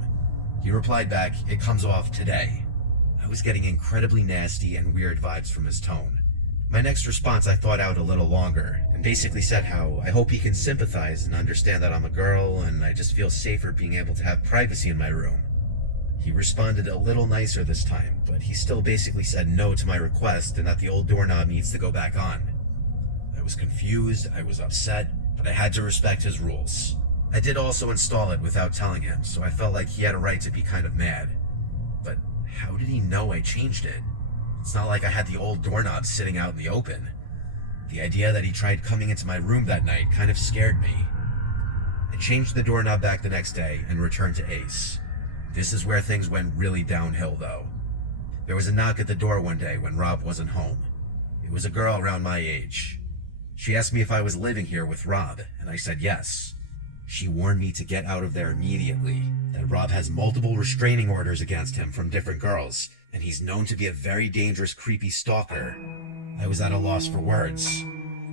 He replied back, it comes off today. I was getting incredibly nasty and weird vibes from his tone. My next response I thought out a little longer, and basically said how I hope he can sympathize and understand that I'm a girl and I just feel safer being able to have privacy in my room. He responded a little nicer this time, but he still basically said no to my request and that the old doorknob needs to go back on. I was confused, I was upset, but I had to respect his rules. I did also install it without telling him, so I felt like he had a right to be kind of mad. But how did he know I changed it? It's not like I had the old doorknob sitting out in the open. The idea that he tried coming into my room that night kind of scared me. I changed the doorknob back the next day and returned to Ace. This is where things went really downhill though. There was a knock at the door one day when Rob wasn't home. It was a girl around my age. She asked me if I was living here with Rob, and I said yes. She warned me to get out of there immediately, that Rob has multiple restraining orders against him from different girls, and he's known to be a very dangerous, creepy stalker. I was at a loss for words.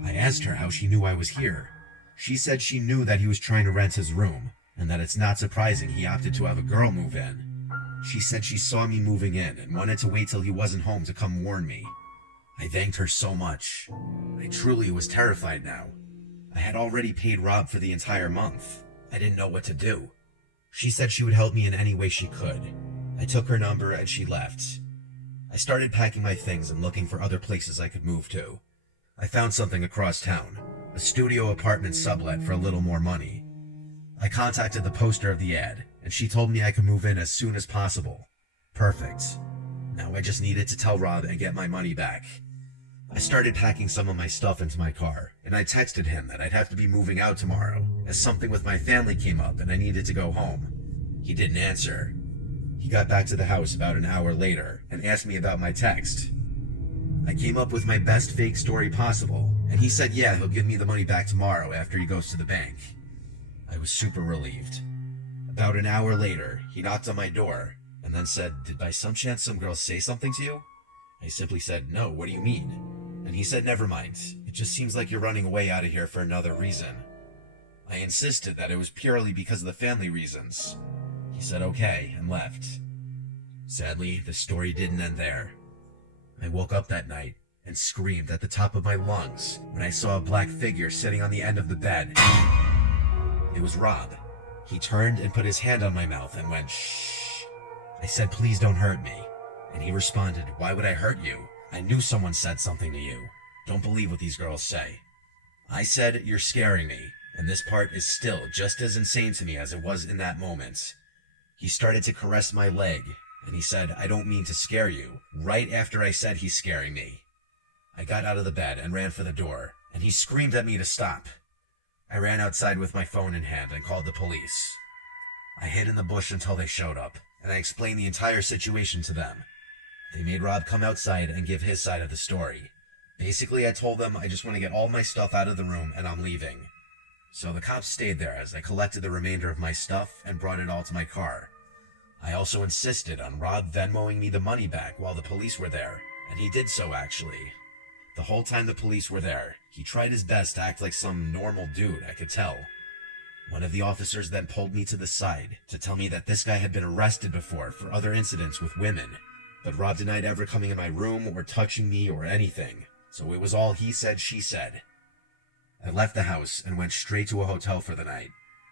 I asked her how she knew I was here. She said she knew that he was trying to rent his room, and that it's not surprising he opted to have a girl move in. She said she saw me moving in and wanted to wait till he wasn't home to come warn me. I thanked her so much. I truly was terrified now. I had already paid Rob for the entire month. I didn't know what to do. She said she would help me in any way she could. I took her number and she left. I started packing my things and looking for other places I could move to. I found something across town, a studio apartment sublet for a little more money. I contacted the poster of the ad, and she told me I could move in as soon as possible. Perfect. Now I just needed to tell Rob and get my money back. I started packing some of my stuff into my car, and I texted him that I'd have to be moving out tomorrow, as something with my family came up and I needed to go home. He didn't answer. He got back to the house about an hour later and asked me about my text. I came up with my best fake story possible, and he said yeah, he'll give me the money back tomorrow after he goes to the bank. I was super relieved. About an hour later, he knocked on my door and then said, did by some chance some girl say something to you? I simply said, no, what do you mean? And he said, never mind, it just seems like you're running away out of here for another reason. I insisted that it was purely because of the family reasons. He said okay and left. Sadly, the story didn't end there. I woke up that night and screamed at the top of my lungs when I saw a black figure sitting on the end of the bed. It was Rob. He turned and put his hand on my mouth and went, "Shh." I said, "Please don't hurt me." And he responded, "Why would I hurt you? I knew someone said something to you. Don't believe what these girls say." I said, "You're scaring me." And this part is still just as insane to me as it was in that moment. He started to caress my leg, and he said, "I don't mean to scare you," right after I said he's scaring me. I got out of the bed and ran for the door, and he screamed at me to stop. I ran outside with my phone in hand and called the police. I hid in the bush until they showed up, and I explained the entire situation to them. They made Rob come outside and give his side of the story. Basically, I told them I just want to get all my stuff out of the room and I'm leaving. So the cops stayed there as I collected the remainder of my stuff and brought it all to my car. I also insisted on Rob Venmoing me the money back while the police were there, and he did so actually. The whole time the police were there, he tried his best to act like some normal dude, I could tell. One of the officers then pulled me to the side to tell me that this guy had been arrested before for other incidents with women, but Rob denied ever coming in my room or touching me or anything, so it was all he said, she said. I left the house and went straight to a hotel for the night.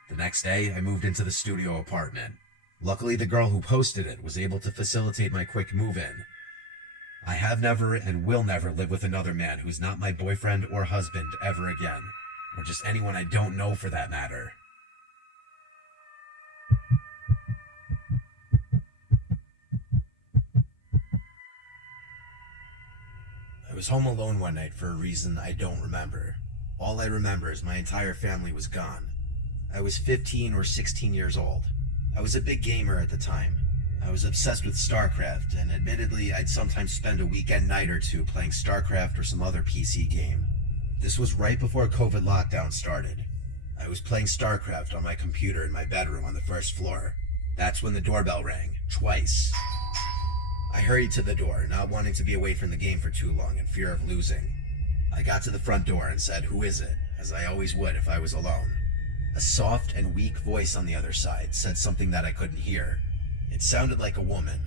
The next day, I moved into the studio apartment. Luckily, the girl who posted it was able to facilitate my quick move-in. I have never and will never live with another man who's not my boyfriend or husband ever again, or just anyone I don't know for that matter. I was home alone one night for a reason I don't remember. All I remember is my entire family was gone. I was 15 or 16 years old. I was a big gamer at the time. I was obsessed with StarCraft, and admittedly, I'd sometimes spend a weekend night or two playing StarCraft or some other PC game. This was right before COVID lockdown started. I was playing StarCraft on my computer in my bedroom on the first floor. That's when the doorbell rang, twice. I hurried to the door, not wanting to be away from the game for too long in fear of losing. I got to the front door and said, "Who is it?" as I always would if I was alone. A soft and weak voice on the other side said something that I couldn't hear. It sounded like a woman.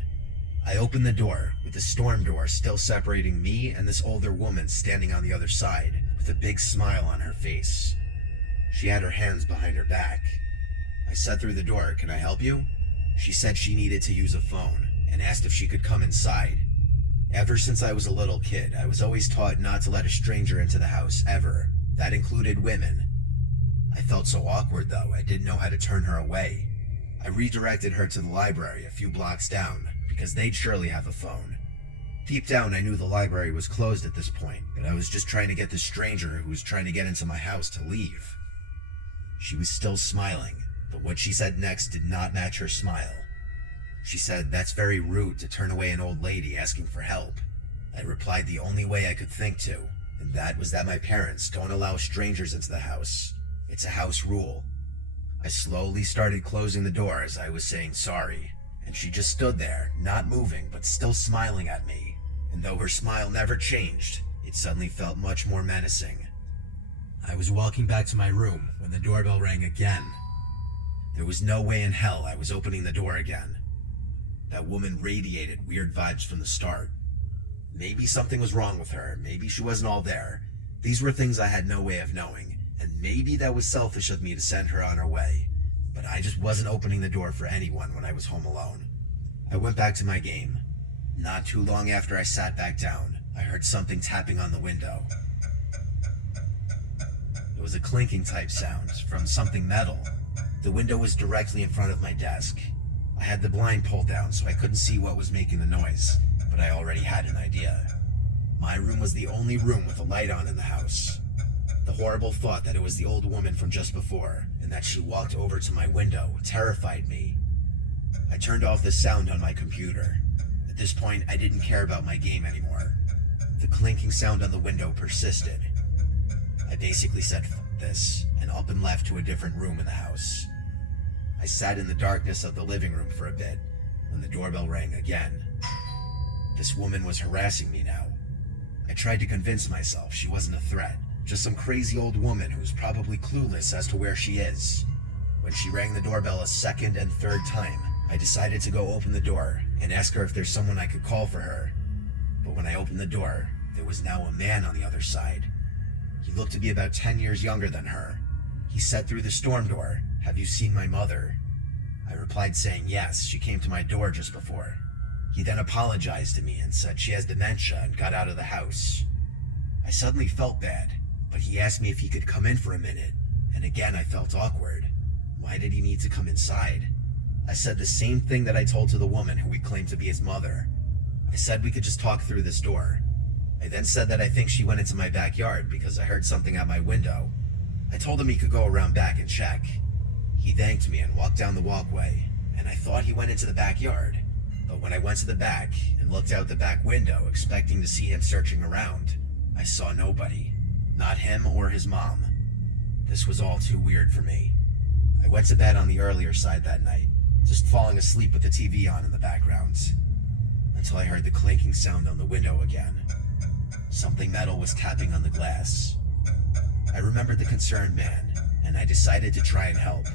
I opened the door, with the storm door still separating me and this older woman standing on the other side, with a big smile on her face. She had her hands behind her back. I said through the door, "Can I help you?" She said she needed to use a phone, and asked if she could come inside. Ever since I was a little kid, I was always taught not to let a stranger into the house, ever. That included women. I felt so awkward, though, I didn't know how to turn her away. I redirected her to the library a few blocks down, because they'd surely have a phone. Deep down, I knew the library was closed at this point, but I was just trying to get the stranger who was trying to get into my house to leave. She was still smiling, but what she said next did not match her smile. She said, "That's very rude to turn away an old lady asking for help." I replied the only way I could think to, and that was that my parents don't allow strangers into the house. It's a house rule. I slowly started closing the door as I was saying sorry, and she just stood there, not moving, but still smiling at me. And though her smile never changed, it suddenly felt much more menacing. I was walking back to my room when the doorbell rang again. There was no way in hell I was opening the door again. That woman radiated weird vibes from the start. Maybe something was wrong with her, maybe she wasn't all there. These were things I had no way of knowing, and maybe that was selfish of me to send her on her way. But I just wasn't opening the door for anyone when I was home alone. I went back to my game. Not too long after I sat back down, I heard something tapping on the window. It was a clinking type sound from something metal. The window was directly in front of my desk. I had the blind pulled down so I couldn't see what was making the noise, but I already had an idea. My room was the only room with a light on in the house. The horrible thought that it was the old woman from just before, and that she walked over to my window, terrified me. I turned off the sound on my computer. At this point, I didn't care about my game anymore. The clinking sound on the window persisted. I basically said, "F this," and up and left to a different room in the house. I sat in the darkness of the living room for a bit, when the doorbell rang again. This woman was harassing me now. I tried to convince myself she wasn't a threat, just some crazy old woman who's probably clueless as to where she is. When she rang the doorbell a second and third time, I decided to go open the door and ask her if there's someone I could call for her. but when I opened the door, there was now a man on the other side. He looked to be about 10 years younger than her. He said through the storm door, "Have you seen my mother?" I replied saying yes, she came to my door just before. He then apologized to me and said she has dementia and got out of the house. I suddenly felt bad, but he asked me if he could come in for a minute, and again I felt awkward. Why did he need to come inside? I said the same thing that I told to the woman who we claimed to be his mother. I said we could just talk through this door. I then said that I think she went into my backyard because I heard something at my window. I told him he could go around back and check. He thanked me and walked down the walkway, and I thought he went into the backyard. But when I went to the back and looked out the back window expecting to see him searching around, I saw nobody. Not him or his mom. This was all too weird for me. I went to bed on the earlier side that night, just falling asleep with the TV on in the background, until I heard the clanking sound on the window again. Something metal was tapping on the glass. I remembered the concerned man, and I decided to try and help.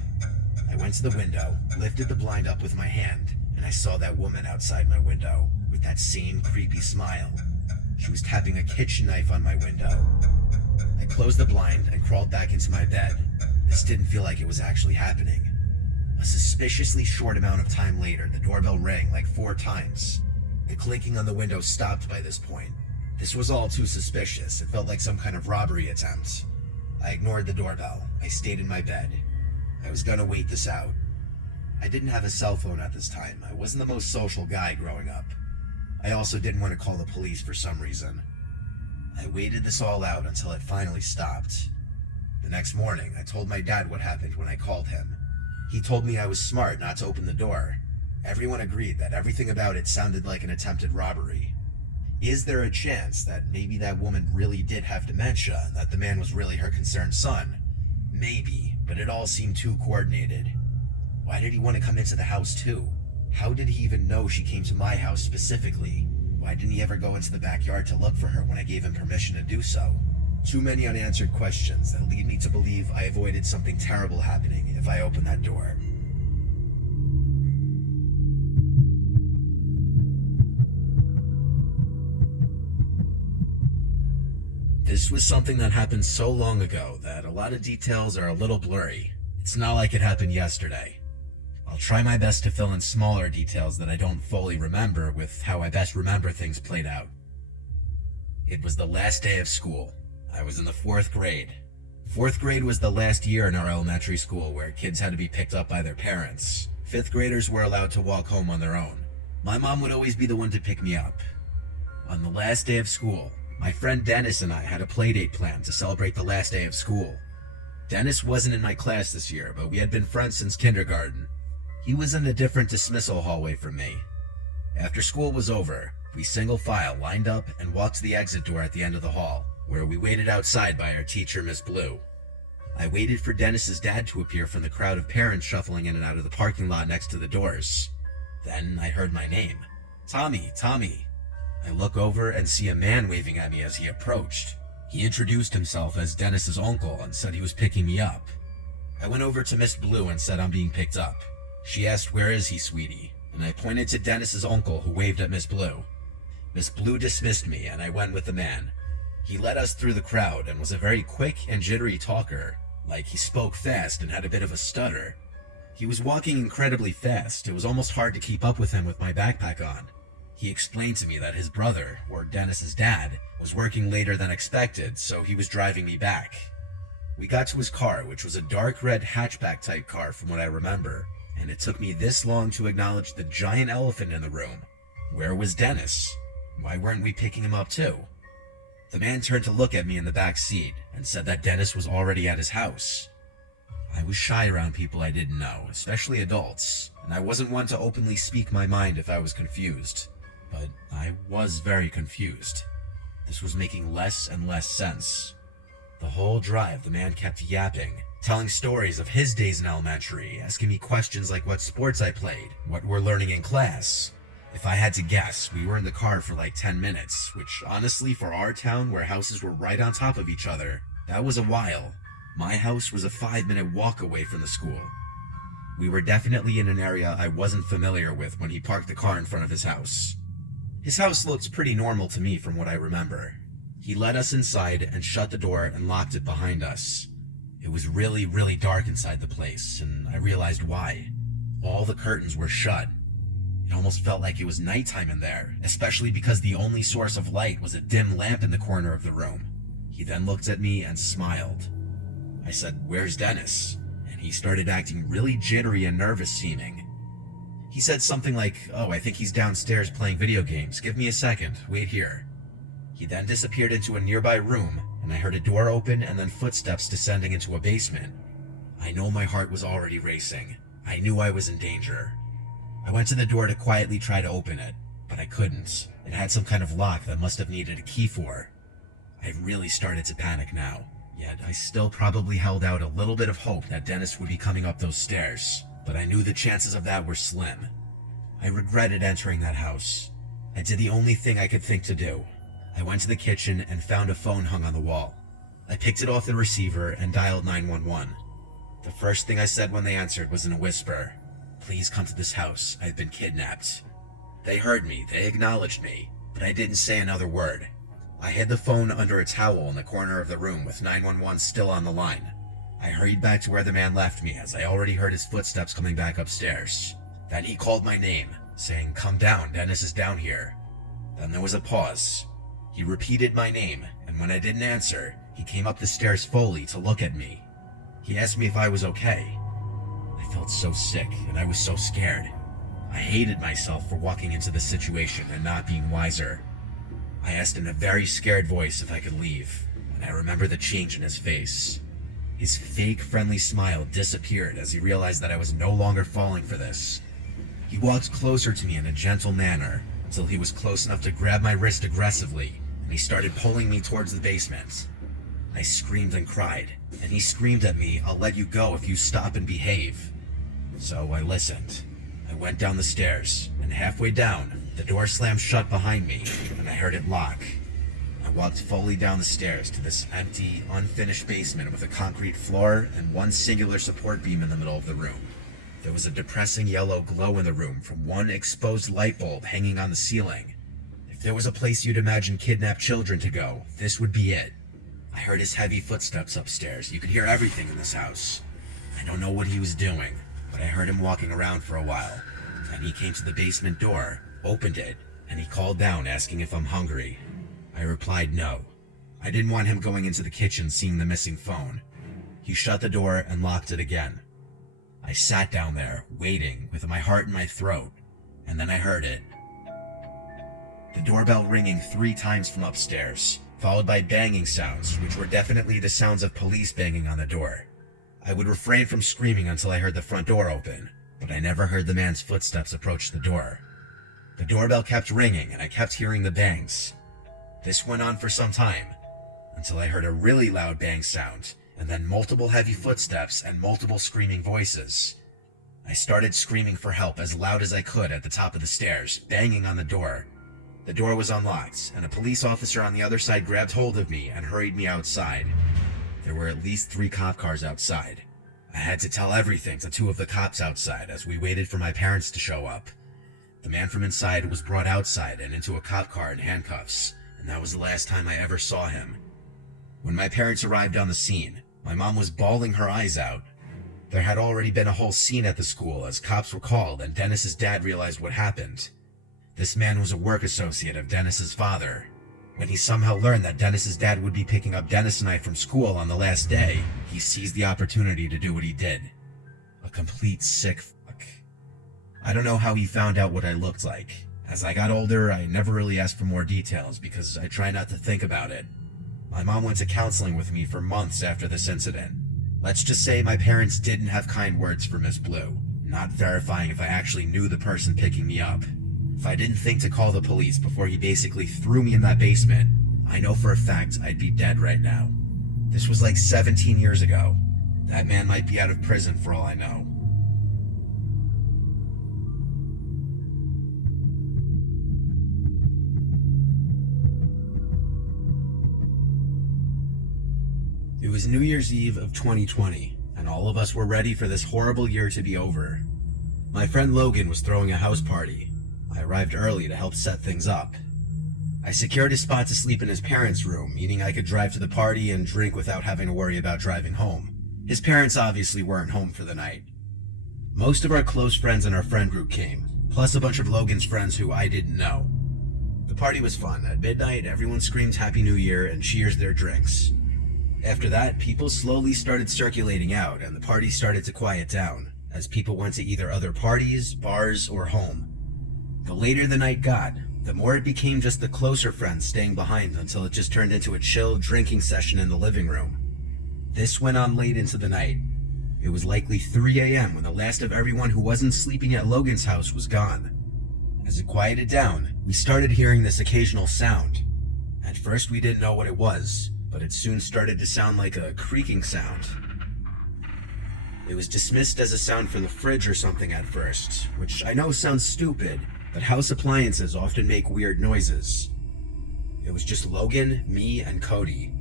I went to the window, lifted the blind up with my hand, and I saw that woman outside my window, with that same creepy smile. She was tapping a kitchen knife on my window. I closed the blind and crawled back into my bed. This didn't feel like it was actually happening. A suspiciously short amount of time later, the doorbell rang like 4 times. The clinking on the window stopped by this point. This was all too suspicious. It felt like some kind of robbery attempt. I ignored the doorbell. I stayed in my bed. I was gonna wait this out. I didn't have a cell phone at this time. I wasn't the most social guy growing up. I also didn't want to call the police for some reason. I waited this all out until it finally stopped. The next morning, I told my dad what happened when I called him. He told me I was smart not to open the door. Everyone agreed that everything about it sounded like an attempted robbery. Is there a chance that maybe that woman really did have dementia and that the man was really her concerned son? Maybe, but it all seemed too coordinated. Why did he want to come into the house too? How did he even know she came to my house specifically? Why didn't he ever go into the backyard to look for her when I gave him permission to do so? Too many unanswered questions that lead me to believe I avoided something terrible happening if I opened that door. This was something that happened so long ago that a lot of details are a little blurry. It's not like it happened yesterday. I'll try my best to fill in smaller details that I don't fully remember with how I best remember things played out. It was the last day of school. I was in the 4th grade. 4th grade was the last year in our elementary school where kids had to be picked up by their parents. 5th graders were allowed to walk home on their own. My mom would always be the one to pick me up. On the last day of school, my friend Dennis and I had a playdate planned to celebrate the last day of school. Dennis wasn't in my class this year, but we had been friends since kindergarten. He was in a different dismissal hallway from me. After school was over, we single file lined up and walked to the exit door at the end of the hall, where we waited outside by our teacher, Miss Blue. I waited for Dennis's dad to appear from the crowd of parents shuffling in and out of the parking lot next to the doors. Then I heard my name. Tommy, Tommy. I look over and see a man waving at me as he approached. He introduced himself as Dennis's uncle and said he was picking me up. I went over to Miss Blue and said I'm being picked up. She asked, "Where is he, sweetie?" And I pointed to Dennis's uncle who waved at Miss Blue. Miss Blue dismissed me and I went with the man. He led us through the crowd and was a very quick and jittery talker. Like he spoke fast and had a bit of a stutter. He was walking incredibly fast. It was almost hard to keep up with him with my backpack on. He explained to me that his brother, or Dennis's dad, was working later than expected, so he was driving me back. We got to his car, which was a dark red hatchback type car from what I remember, and it took me this long to acknowledge the giant elephant in the room. Where was Dennis? Why weren't we picking him up too? The man turned to look at me in the back seat and said that Dennis was already at his house. I was shy around people I didn't know, especially adults, and I wasn't one to openly speak my mind if I was confused. But I was very confused. This was making less and less sense. The whole drive, the man kept yapping, telling stories of his days in elementary, asking me questions like what sports I played, what we're learning in class. If I had to guess, we were in the car for like 10 minutes, which honestly for our town where houses were right on top of each other, that was a while. My house was a 5-minute walk away from the school. We were definitely in an area I wasn't familiar with when he parked the car in front of his house. His house looked pretty normal to me from what I remember. He led us inside and shut the door and locked it behind us. It was really, really dark inside the place, and I realized why. All the curtains were shut. It almost felt like it was nighttime in there, especially because the only source of light was a dim lamp in the corner of the room. He then looked at me and smiled. I said, "Where's Dennis?" And he started acting really jittery and nervous seeming. He said something like, "Oh, I think he's downstairs playing video games. Give me a second. Wait here." He then disappeared into a nearby room, and I heard a door open and then footsteps descending into a basement. I know my heart was already racing. I knew I was in danger. I went to the door to quietly try to open it, but I couldn't. It had some kind of lock that must have needed a key for. I really started to panic now, yet I still probably held out a little bit of hope that Dennis would be coming up those stairs, but I knew the chances of that were slim. I regretted entering that house. I did the only thing I could think to do. I went to the kitchen and found a phone hung on the wall. I picked it off the receiver and dialed 911. The first thing I said when they answered was in a whisper, "Please come to this house. I've been kidnapped." They heard me, they acknowledged me, but I didn't say another word. I hid the phone under a towel in the corner of the room with 911 still on the line. I hurried back to where the man left me as I already heard his footsteps coming back upstairs. Then he called my name, saying, "Come down, Dennis is down here." Then there was a pause. He repeated my name, and when I didn't answer, he came up the stairs fully to look at me. He asked me if I was okay. I felt so sick, and I was so scared. I hated myself for walking into this situation and not being wiser. I asked in a very scared voice if I could leave, and I remember the change in his face. His fake friendly smile disappeared as he realized that I was no longer falling for this. He walked closer to me in a gentle manner until he was close enough to grab my wrist aggressively, and he started pulling me towards the basement. I screamed and cried, and he screamed at me, "I'll let you go if you stop and behave." So I listened. I went down the stairs, and halfway down, the door slammed shut behind me, and I heard it lock. I walked fully down the stairs to this empty, unfinished basement with a concrete floor and one singular support beam in the middle of the room. There was a depressing yellow glow in the room from one exposed light bulb hanging on the ceiling. If there was a place you'd imagine kidnapped children to go, this would be it. I heard his heavy footsteps upstairs. You could hear everything in this house. I don't know what he was doing, but I heard him walking around for a while. Then he came to the basement door, opened it, and he called down asking if I'm hungry. I replied no. I didn't want him going into the kitchen seeing the missing phone. He shut the door and locked it again. I sat down there, waiting, with my heart in my throat, and then I heard it. The doorbell ringing 3 times from upstairs, followed by banging sounds, which were definitely the sounds of police banging on the door. I would refrain from screaming until I heard the front door open, but I never heard the man's footsteps approach the door. The doorbell kept ringing, and I kept hearing the bangs. This went on for some time, until I heard a really loud bang sound, and then multiple heavy footsteps and multiple screaming voices. I started screaming for help as loud as I could at the top of the stairs, banging on the door. The door was unlocked, and a police officer on the other side grabbed hold of me and hurried me outside. There were at least 3 cop cars outside. I had to tell everything to 2 of the cops outside as we waited for my parents to show up. The man from inside was brought outside and into a cop car in handcuffs, and that was the last time I ever saw him. When my parents arrived on the scene, my mom was bawling her eyes out. There had already been a whole scene at the school as cops were called and Dennis's dad realized what happened. This man was a work associate of Dennis's father. When he somehow learned that Dennis's dad would be picking up Dennis and I from school on the last day, he seized the opportunity to do what he did. A complete sick fuck. I don't know how he found out what I looked like. As I got older, I never really asked for more details because I try not to think about it. My mom went to counseling with me for months after this incident. Let's just say my parents didn't have kind words for Miss Blue, not verifying if I actually knew the person picking me up. If I didn't think to call the police before he basically threw me in that basement, I know for a fact I'd be dead right now. This was like 17 years ago. That man might be out of prison for all I know. It was New Year's Eve of 2020, and all of us were ready for this horrible year to be over. My friend Logan was throwing a house party. I arrived early to help set things up. I secured a spot to sleep in his parents' room, meaning I could drive to the party and drink without having to worry about driving home. His parents obviously weren't home for the night. Most of our close friends in our friend group came, plus a bunch of Logan's friends who I didn't know. The party was fun. At midnight, everyone screamed Happy New Year and cheers their drinks. After that, people slowly started circulating out, and the party started to quiet down, as people went to either other parties, bars, or home. The later the night got, the more it became just the closer friends staying behind until it just turned into a chill drinking session in the living room. This went on late into the night. It was likely 3 a.m. when the last of everyone who wasn't sleeping at Logan's house was gone. As it quieted down, we started hearing this occasional sound. At first we didn't know what it was, but it soon started to sound like a creaking sound. It was dismissed as a sound from the fridge or something at first, which I know sounds stupid, but house appliances often make weird noises. It was just Logan, me, and Cody.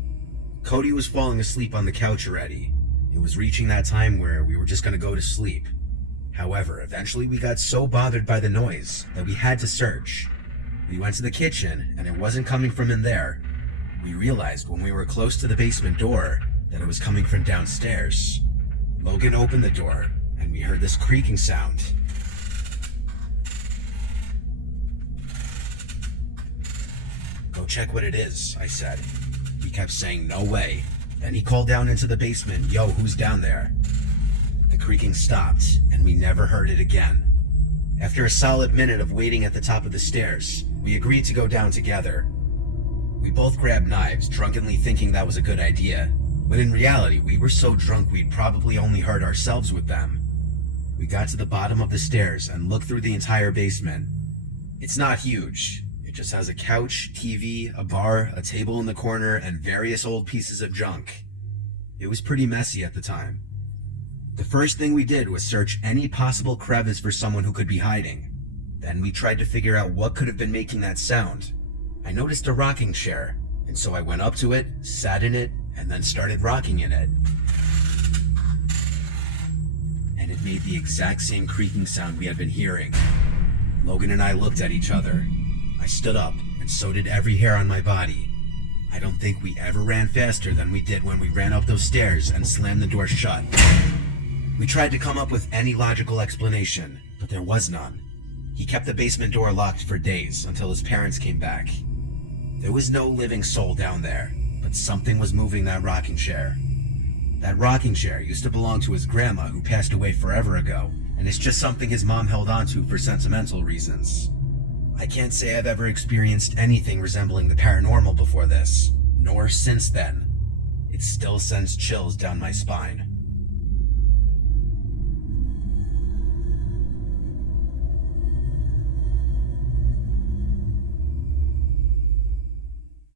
Cody was falling asleep on the couch already. It was reaching that time where we were just gonna go to sleep. However, eventually we got so bothered by the noise that we had to search. We went to the kitchen, and it wasn't coming from in there. We realized when we were close to the basement door that it was coming from downstairs. Logan opened the door, and we heard this creaking sound. "Go check what it is," I said. He kept saying, "No way." Then he called down into the basement, "Yo, who's down there?" The creaking stopped, and we never heard it again. After a solid minute of waiting at the top of the stairs, we agreed to go down together. We both grabbed knives, drunkenly thinking that was a good idea, but in reality, we were so drunk we'd probably only hurt ourselves with them. We got to the bottom of the stairs and looked through the entire basement. It's not huge. It just has a couch, TV, a bar, a table in the corner, and various old pieces of junk. It was pretty messy at the time. The first thing we did was search any possible crevice for someone who could be hiding. Then we tried to figure out what could have been making that sound. I noticed a rocking chair, and so I went up to it, sat in it, and then started rocking in it. And it made the exact same creaking sound we had been hearing. Logan and I looked at each other. I stood up, and so did every hair on my body. I don't think we ever ran faster than we did when we ran up those stairs and slammed the door shut. We tried to come up with any logical explanation, but there was none. He kept the basement door locked for days until his parents came back. There was no living soul down there, but something was moving that rocking chair. That rocking chair used to belong to his grandma, who passed away forever ago, and it's just something his mom held onto for sentimental reasons. I can't say I've ever experienced anything resembling the paranormal before this, nor since then. It still sends chills down my spine.